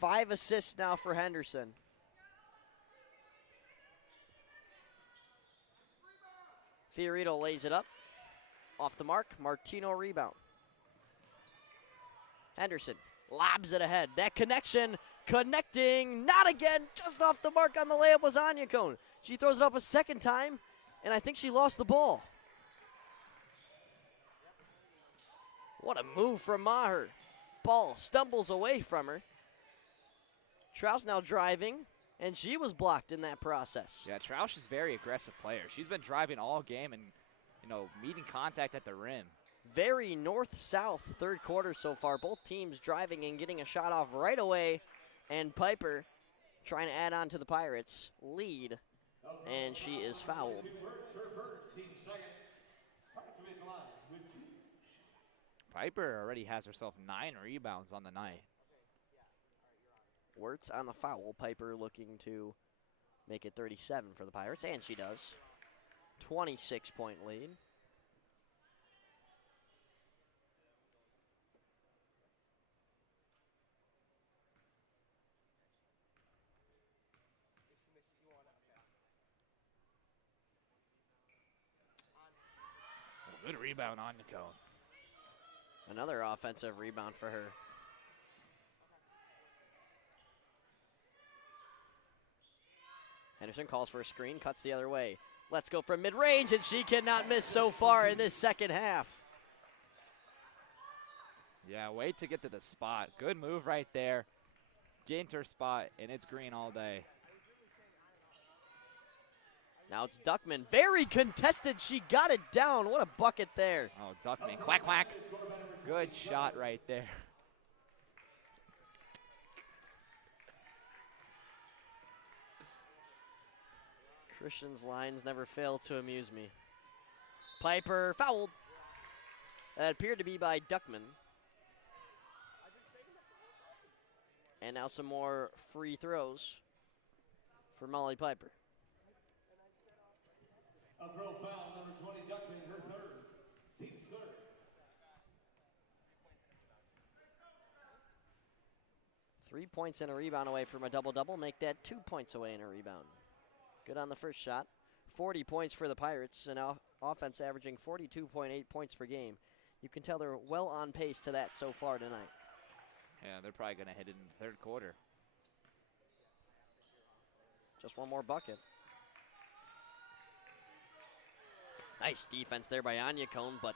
5 assists now for Henderson. Fiorito lays it up. Off the mark, Martino rebound. Henderson lobs it ahead. That connection, connecting, not again, just off the mark on the layup was Anya Cohn. She throws it up a second time, and I think she lost the ball. What a move from Maher. Ball stumbles away from her. Troush now driving, and she was blocked in that process. Yeah, Troush is a very aggressive player. She's been driving all game and, meeting contact at the rim. Very north-south third quarter so far. Both teams driving and getting a shot off right away, and Piper trying to add on to the Pirates' lead, and she is fouled. Piper already has herself 9 rebounds on the night. Wirtz on the foul. Piper looking to make it 37 for the Pirates, and she does. 26-point lead. Good rebound on the cone. Another offensive rebound for her. Henderson calls for a screen, cuts the other way. Let's go from mid-range, and she cannot miss so far in this second half. Yeah, wait to get to the spot. Good move right there. Gained her spot, and it's green all day. Now it's Duckman. Very contested. She got it down. What a bucket there. Oh, Duckman, quack, quack. Good shot right there. Christian's lines never fail to amuse me. Piper fouled. That appeared to be by Duckman. And now some more free throws for Molly Piper. A girl foul, number 20, Duckman, her third. Team's third. 3 points and a rebound away from a double-double. Make that 2 points away and a rebound. Good on the first shot. 40 points for the Pirates, and offense averaging 42.8 points per game. You can tell they're well on pace to that so far tonight. Yeah, they're probably going to hit it in the third quarter. Just one more bucket. Nice defense there by Anya Cone, but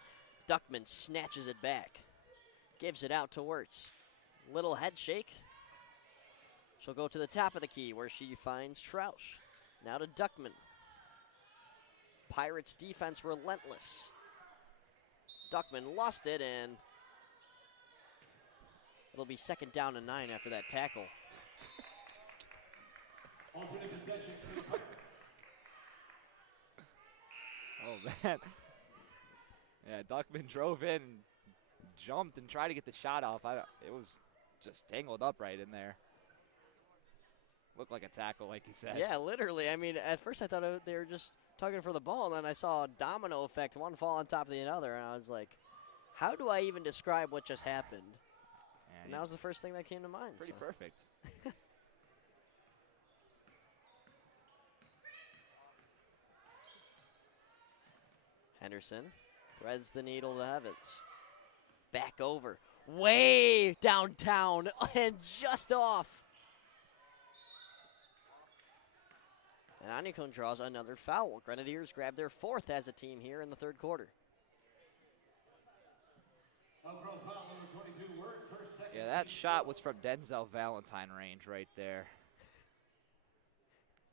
Duckman snatches it back. Gives it out to Wirtz. Little head shake. She'll go to the top of the key where she finds Troush. Now to Duckman. Pirates defense relentless. Duckman lost it, and it'll be second down and 9 after that tackle. Alternate possession to the Pirates. Oh, man. Yeah, Duckman drove in, jumped, and tried to get the shot off. It was just tangled up right in there. Looked like a tackle, like you said. Yeah, literally. I mean, at first I thought they were just tugging for the ball, and then I saw a domino effect, one fall on top of the other, and I was like, how do I even describe what just happened? Yeah, And that was the first thing that came to mind. pretty perfect. Henderson threads the needle to Evans. Back over. Way downtown and just off. And Anyakon draws another foul. Grenadiers grab their fourth as a team here in the third quarter. Yeah, that shot was from Denzel Valentine range right there.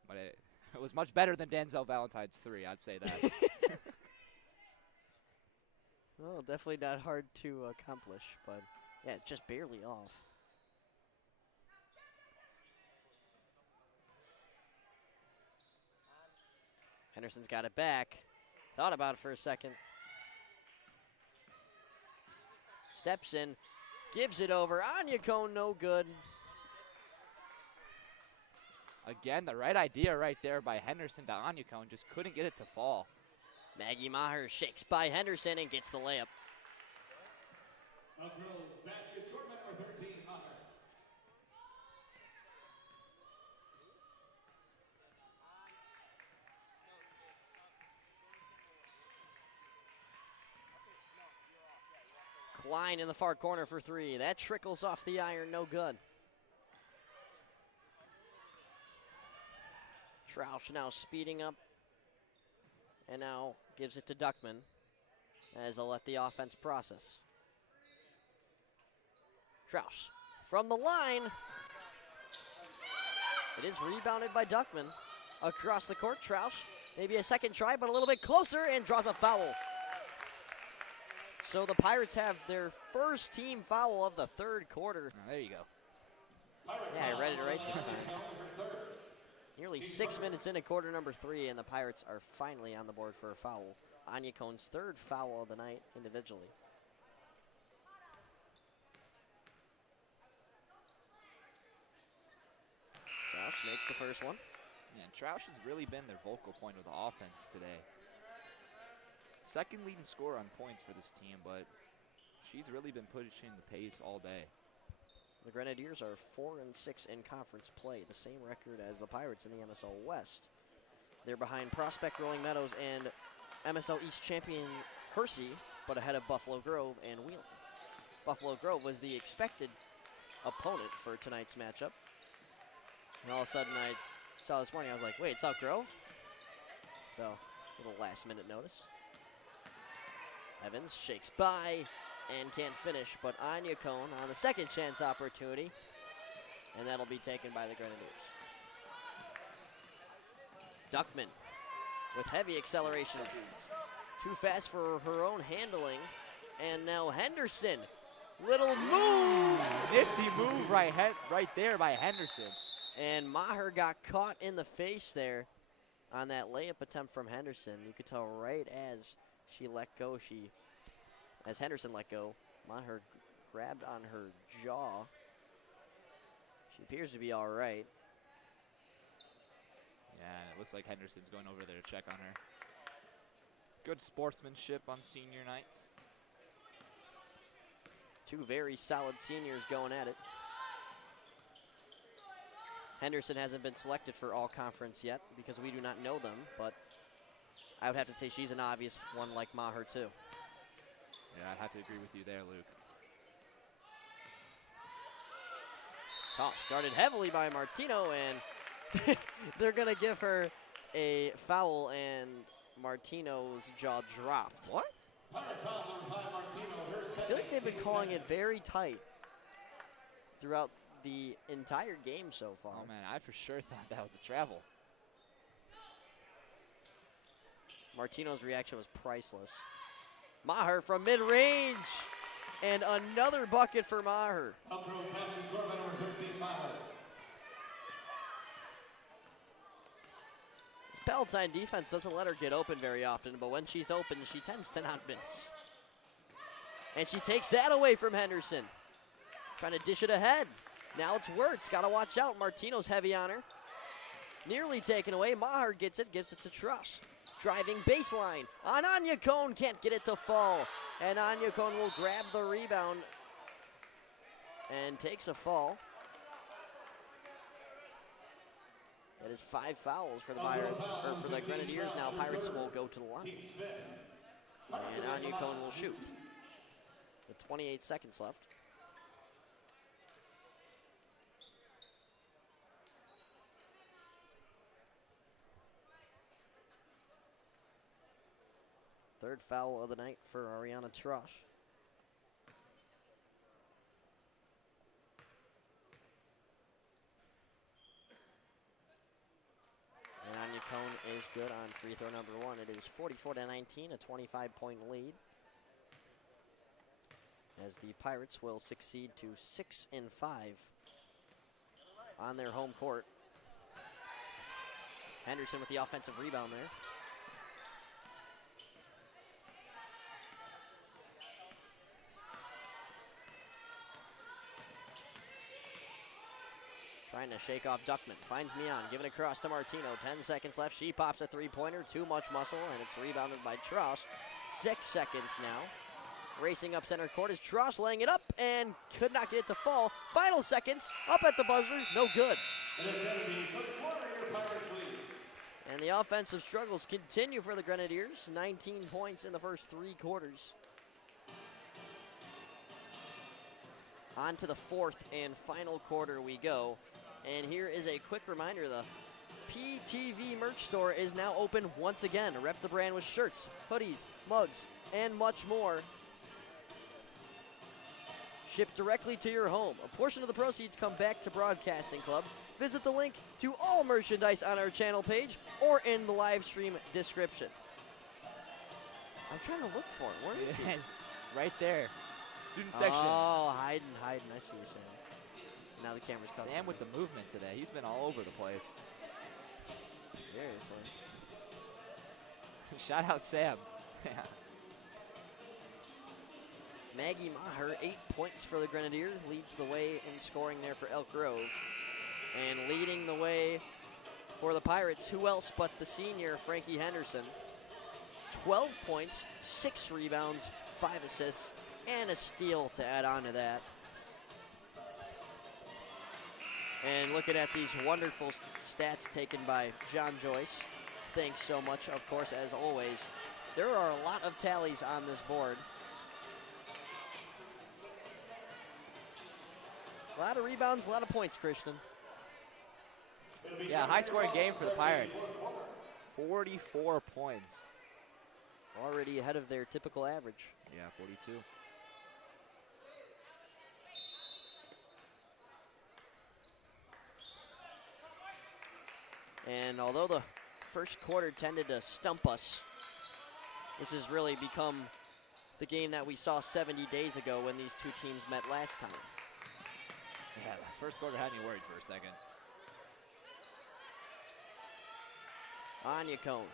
But it was much better than Denzel Valentine's three, I'd say that. Well, definitely not hard to accomplish, but yeah, just barely off. Henderson's got it back. Thought about it for a second. Steps in, gives it over. Anyakon, no good. Again, the right idea right there by Henderson to Anyakon, just couldn't get it to fall. Maggie Maher shakes by Henderson and gets the layup. Basket, score number 13, Maher. Klein in the far corner for three. That trickles off the iron, no good. Troush now speeding up. And now gives it to Duckman as they'll let the offense process. Troush from the line. It is rebounded by Duckman. Across the court, Troush. Maybe a second try, but a little bit closer and draws a foul. So the Pirates have their first team foul of the third quarter. Oh, there you go. Yeah, I read it right this time. Nearly 6 minutes into quarter number 3, and the Pirates are finally on the board for a foul. Anyakon's third foul of the night individually. Troush makes the first one. Yeah, Troush has really been their vocal point of the offense today. Second leading scorer on points for this team, but she's really been pushing the pace all day. The Grenadiers are 4-6 in conference play, the same record as the Pirates in the MSL West. They're behind Prospect, Rolling Meadows, and MSL East champion Hersey, but ahead of Buffalo Grove and Wheeling. Buffalo Grove was the expected opponent for tonight's matchup. And all of a sudden, I saw this morning, I was like, wait, it's Elk Grove? So, a little last-minute notice. Evans shakes by and can't finish, but Anya Cone on the second chance opportunity, and that'll be taken by the Grenadiers. Duckman with heavy acceleration. Too fast for her own handling, and now Henderson. Little move! Nifty move right there by Henderson. And Maher got caught in the face there on that layup attempt from Henderson. You could tell right as she let go, as Henderson let go, Maher grabbed on her jaw. She appears to be all right. Yeah, it looks like Henderson's going over there to check on her. Good sportsmanship on senior night. Two very solid seniors going at it. Henderson hasn't been selected for all conference yet because we do not know them, but I would have to say she's an obvious one like Maher too. Yeah, I'd have to agree with you there, Luke. Toss started heavily by Martino, and they're going to give her a foul, and Martino's jaw dropped. What? I feel like they've been calling it very tight throughout the entire game so far. Oh, man, I for sure thought that was a travel. Martino's reaction was priceless. Maher from mid-range, and another bucket for Maher. This Palatine defense doesn't let her get open very often, but when she's open, she tends to not miss. And she takes that away from Henderson. Trying to dish it ahead. Now it's Wirtz, gotta watch out. Martino's heavy on her. Nearly taken away, Maher gives it to Trush. Driving baseline on Anya Cone, can't get it to fall. And Anya Cone will grab the rebound and takes a fall. That is 5 fouls for the Pirates, or for the Grenadiers. Now Pirates will go to the line. And Anya Cone will shoot. With 28 seconds left. Third foul of the night for Ariana Trush. And Anya Cone is good on free throw number 1. It is 44-19, a 25-point lead. As the Pirates will succeed to 6-5 on their home court. Henderson with the offensive rebound there. Trying to shake off Duckman. Finds Mian. Giving it across to Martino. 10 seconds left. She pops a three-pointer. Too much muscle, and it's rebounded by Trush. 6 seconds now. Racing up center court is Trush, laying it up and could not get it to fall. Final seconds. Up at the buzzer. No good. And the offensive struggles continue for the Grenadiers. 19 points in the first 3 quarters. On to the fourth and final quarter we go. And here is a quick reminder, the PTV merch store is now open once again. Rep the brand with shirts, hoodies, mugs, and much more. Shipped directly to your home. A portion of the proceeds come back to Broadcasting Club. Visit the link to all merchandise on our channel page or in the live stream description. I'm trying to look for it. Where is he? Right there. Student section. Oh, hiding. I see you, Sam. Now the camera's coming. Sam with the movement today. He's been all over the place. Seriously. Shout out Sam. Maggie Maher, 8 points for the Grenadiers, leads the way in scoring there for Elk Grove. And leading the way for the Pirates, who else but the senior, Frankie Henderson. 12 points, 6 rebounds, 5 assists, and a steal to add on to that. And looking at these wonderful stats taken by John Joyce. Thanks so much, of course, as always. There are a lot of tallies on this board. A lot of rebounds, a lot of points, Christian. Yeah, high-scoring game for the Pirates. 44 points. Already ahead of their typical average. Yeah, 42. And although the first quarter tended to stump us, this has really become the game that we saw 70 days ago when these two teams met last time. Yeah, the first quarter had me worried for a second. Anyacone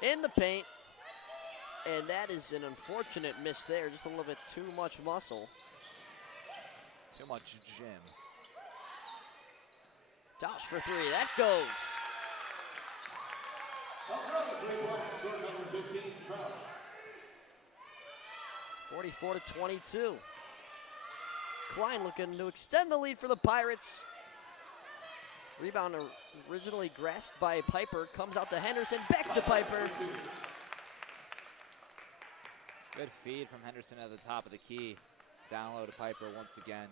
in the paint, and that is an unfortunate miss there. Just a little bit too much muscle. Too much gym. Toss for three, that goes. 44-22. Klein looking to extend the lead for the Pirates. Rebound originally grasped by Piper, comes out to Henderson, back to Piper. Good feed from Henderson at the top of the key. Down low to Piper once again.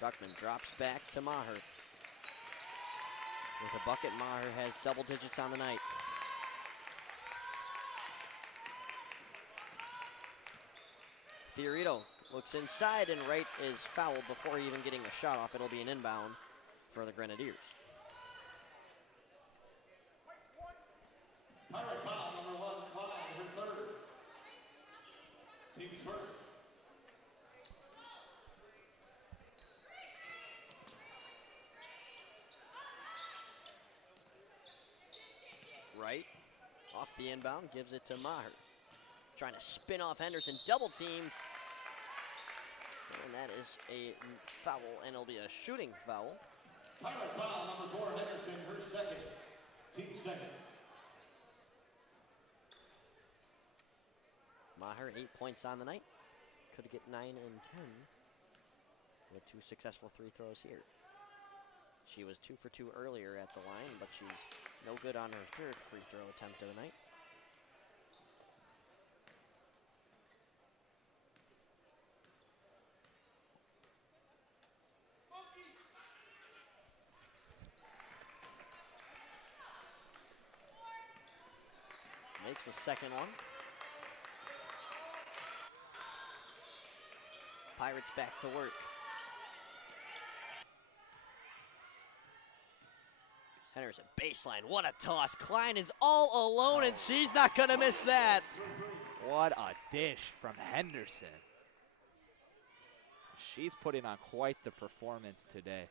Duckman drops back to Maher. With a bucket, Maher has double digits on the night. Fiorito looks inside, and Wright is fouled before even getting a shot off. It'll be an inbound for the Grenadiers. Pirate foul number 1, Klein, her third. Team's first. Wright off the inbound, gives it to Maher. Trying to spin off Henderson, double teamed. And that is a foul, and it'll be a shooting foul. Pirate foul number 4, Henderson, her second. Team second. Maher, 8 points on the night. Could get 9 and 10 with 2 successful free throws here. She was 2 for 2 earlier at the line, but she's no good on her third free throw attempt of the night. Makes the second one. Pirates back to work. Henderson, baseline, what a toss. Klein is all alone, and she's not gonna miss that. What a dish from Henderson. She's putting on quite the performance today.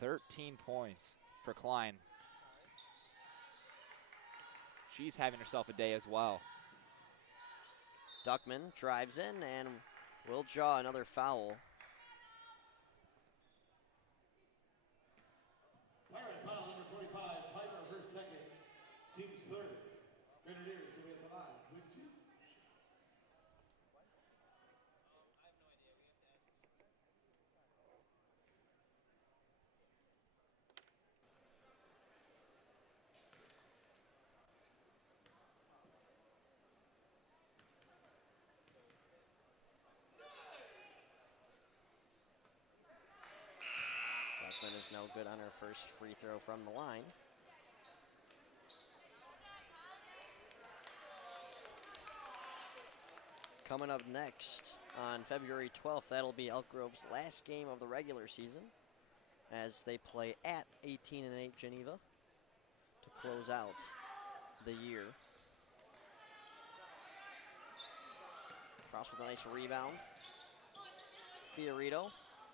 13 points for Klein. She's having herself a day as well. Duckman drives in and will draw another foul. Pirate foul number 25, Piper, her second. Team's third. Grenadiers will be at the line with 2 shots. Duckman is no good on her first free throw from the line. Coming up next on February 12th, that'll be Elk Grove's last game of the regular season as they play at 18-8 Geneva to close out the year. Cross with a nice rebound. Fiorito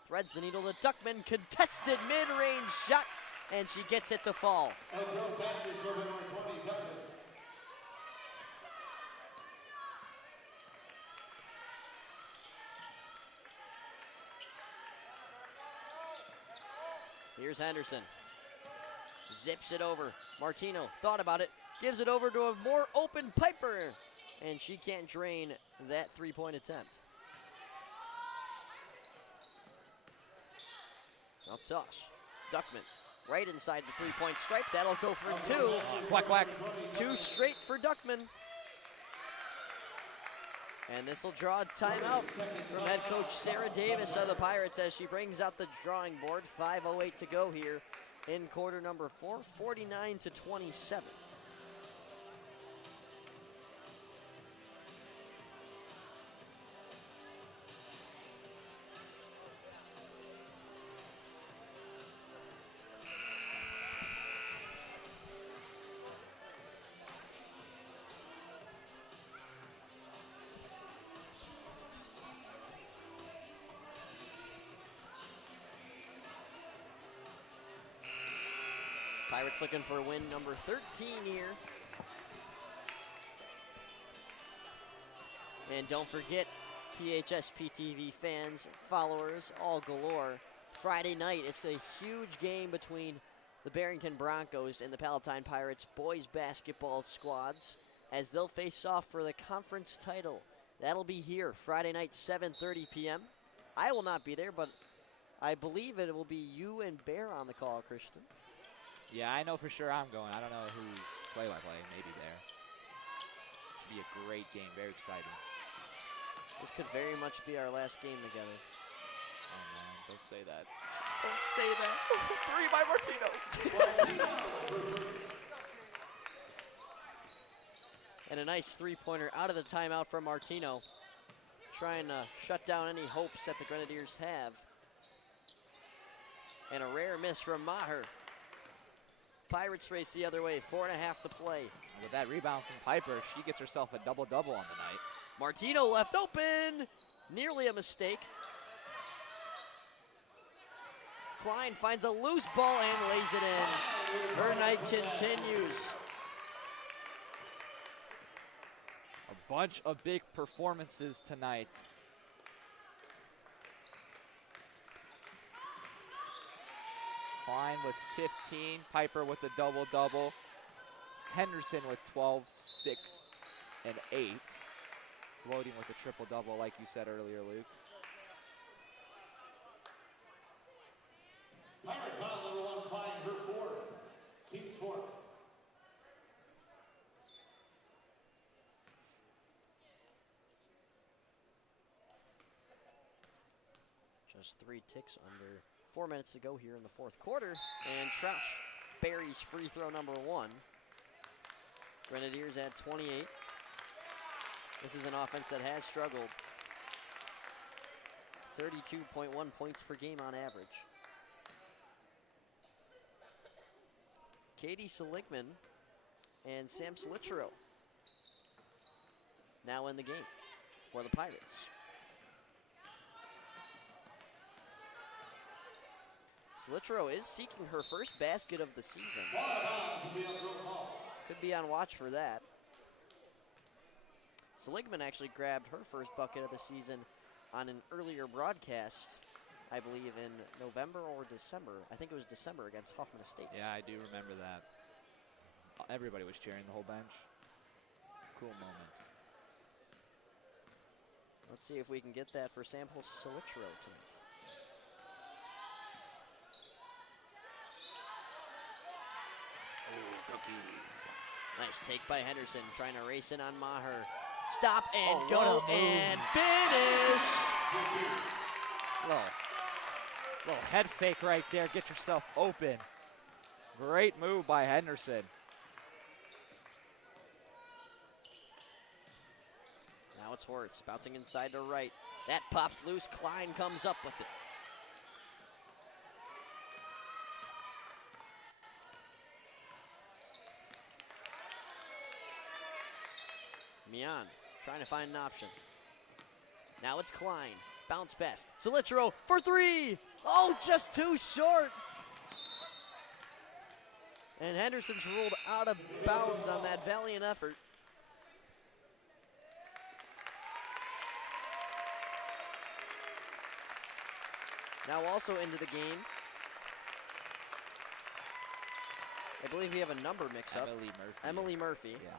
threads the needle to Duckman, contested mid-range shot, and she gets it to fall. Elk Grove Bastards go to number 20, Duckman. Here's Henderson. Zips it over. Martino thought about it, gives it over to a more open Piper, and she can't drain that three-point attempt. Now toss. Duckman right inside the three-point stripe. That'll go for 2. Quack, quack. 2 straight for Duckman. And this will draw a timeout from head coach Sarah Davis of the Pirates as she brings out the drawing board. 5:08 to go here in quarter number 4, 49-27. Pirates looking for win number 13 here. And don't forget, PHSP TV fans, followers, all galore. Friday night, it's a huge game between the Barrington Broncos and the Palatine Pirates boys basketball squads as they'll face off for the conference title. That'll be here Friday night, 7:30 p.m. I will not be there, but I believe it will be you and Bear on the call, Christian. Yeah, I know for sure I'm going. I don't know who's play-by-play, maybe there. Should be a great game, very exciting. This could very much be our last game together. Oh man, don't say that. Don't say that. 3 by Martino. And a nice three-pointer out of the timeout from Martino, trying to shut down any hopes that the Grenadiers have. And a rare miss from Maher. Pirates race the other way, 4.5 to play. With that rebound from Piper, she gets herself a double-double on the night. Martino left open, nearly a mistake. Klein finds a loose ball and lays it in. Her night continues. A bunch of big performances tonight. Klein with 15, Piper with a double-double, Henderson with 12, 6, and 8. Floating with a triple-double like you said earlier, Luke. Pirate foul number 1, Klein, her 4th. Team's 4th. Just 3 ticks under 4 minutes to go here in the fourth quarter. And Troush buries free throw number 1. Grenadiers at 28. This is an offense that has struggled. 32.1 points per game on average. Katie Seligman and Sam Salitro now in the game for the Pirates. Salitro is seeking her first basket of the season. Could be on watch for that. Seligman actually grabbed her first bucket of the season on an earlier broadcast, I believe in November or December. I think it was December against Hoffman Estates. Yeah, I do remember that. Everybody was cheering, the whole bench. Cool moment. Let's see if we can get that for Sam Salitro tonight. Oh, cookies. Nice take by Henderson, trying to race in on Maher. Stop and go and finish. Little head fake right there. Get yourself open. Great move by Henderson. Now it's Hortz bouncing inside to right. That popped loose. Klein comes up with it. Mian trying to find an option. Now it's Klein. Bounce pass. Salitro for 3. Oh, just too short. And Henderson's ruled out of bounds on that valiant effort. Now also into the game, I believe we have a number mix-up. Emily Murphy. Emily Murphy. Yeah.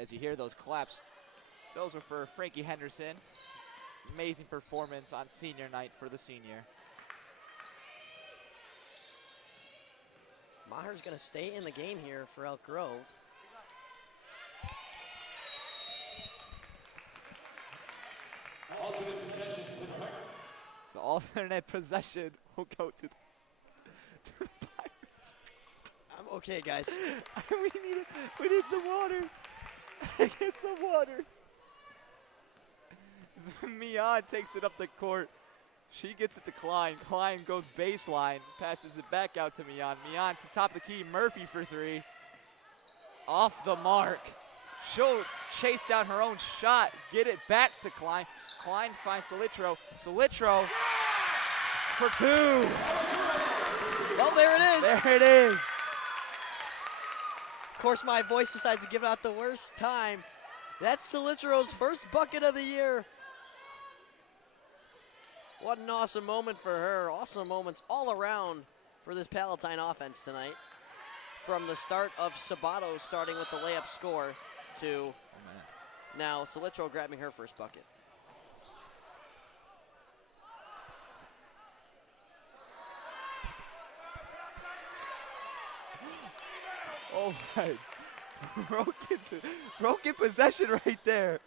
As you hear those claps, those were for Frankie Henderson. Amazing performance on senior night for the senior. Maher's going to stay in the game here for Elk Grove. So alternate possession will go to the Pirates. I'm okay, guys. we need some water. Get some water. Mian takes it up the court. She gets it to Klein. Klein goes baseline, passes it back out to Mian. Mian to top of the key. Murphy for three. Off the mark. She'll chase down her own shot. Get it back to Klein. Klein finds Solitro. Solitro for two. Well, there it is. There it is. Of course, my voice decides to give it out the worst time. That's Solitro's first bucket of the year. What an awesome moment for her. Awesome moments all around for this Palatine offense tonight. From the start of Sabato starting with the layup score to now Solitro grabbing her first bucket. Oh my, broken possession right there.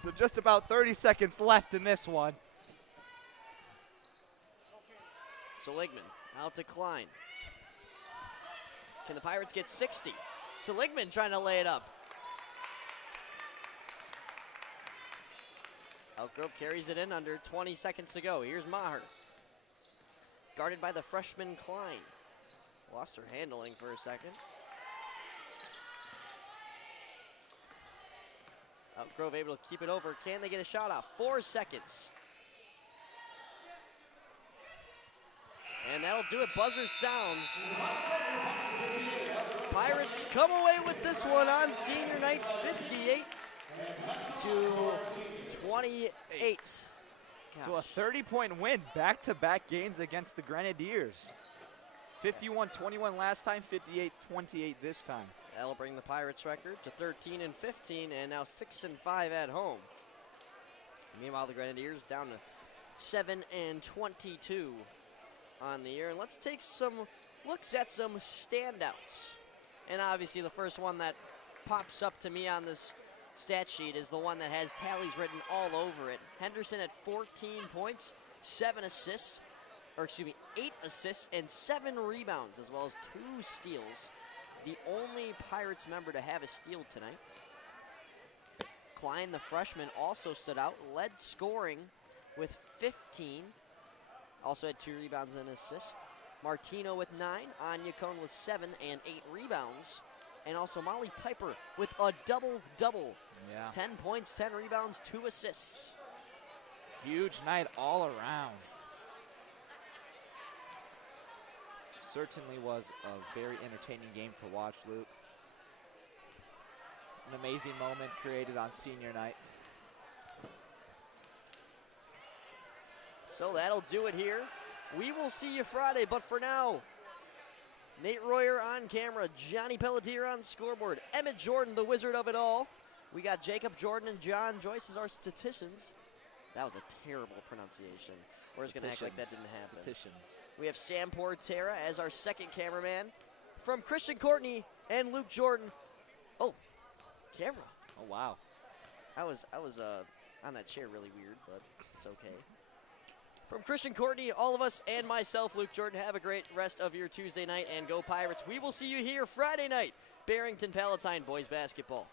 So just about 30 seconds left in this one. Seligman out to Klein. Can the Pirates get 60? Seligman trying to lay it up. Elk Grove carries it in under 20 seconds to go. Here's Maher. Guarded by the freshman Klein. Lost her handling for a second. Elk Grove able to keep it over. Can they get a shot off? 4 seconds. And that'll do it. Buzzer sounds. Pirates come away with this one on senior night, 58 to 28. So a 30-point win, back-to-back games against the Grenadiers. 51-21 last time, 58-28 this time. That'll bring the Pirates record to 13-15 and now 6-5 at home. Meanwhile, the Grenadiers down to 7-22 on the year. And let's take some looks at some standouts. And obviously the first one that pops up to me on this stat sheet is the one that has tallies written all over it. Henderson at 14 points, 8 assists and 7 rebounds, as well as 2 steals. The only Pirates member to have a steal tonight. Klein, the freshman, also stood out, led scoring with 15. Also had 2 rebounds and assists. Martino with 9, Anya Cohn with 7 and 8 rebounds. And also Molly Piper with a double-double. Yeah. 10 points, 10 rebounds, 2 assists. Huge night all around. Certainly was a very entertaining game to watch, Luke. An amazing moment created on senior night. So that'll do it here. We will see you Friday, but for now, Nate Royer on camera, Johnny Pelletier on scoreboard, Emmett Jordan, the wizard of it all. We got Jacob Jordan and John Joyce as our statisticians. That was a terrible pronunciation. We're just going to act like that didn't happen. Statisticians. We have Sam Portera as our second cameraman. From Christian Courtney and Luke Jordan. Oh, camera. Oh, wow. I was on that chair really weird, but it's okay. From Christian Courtney, all of us, and myself, Luke Jordan, have a great rest of your Tuesday night, and go Pirates. We will see you here Friday night, Barrington Palatine boys basketball.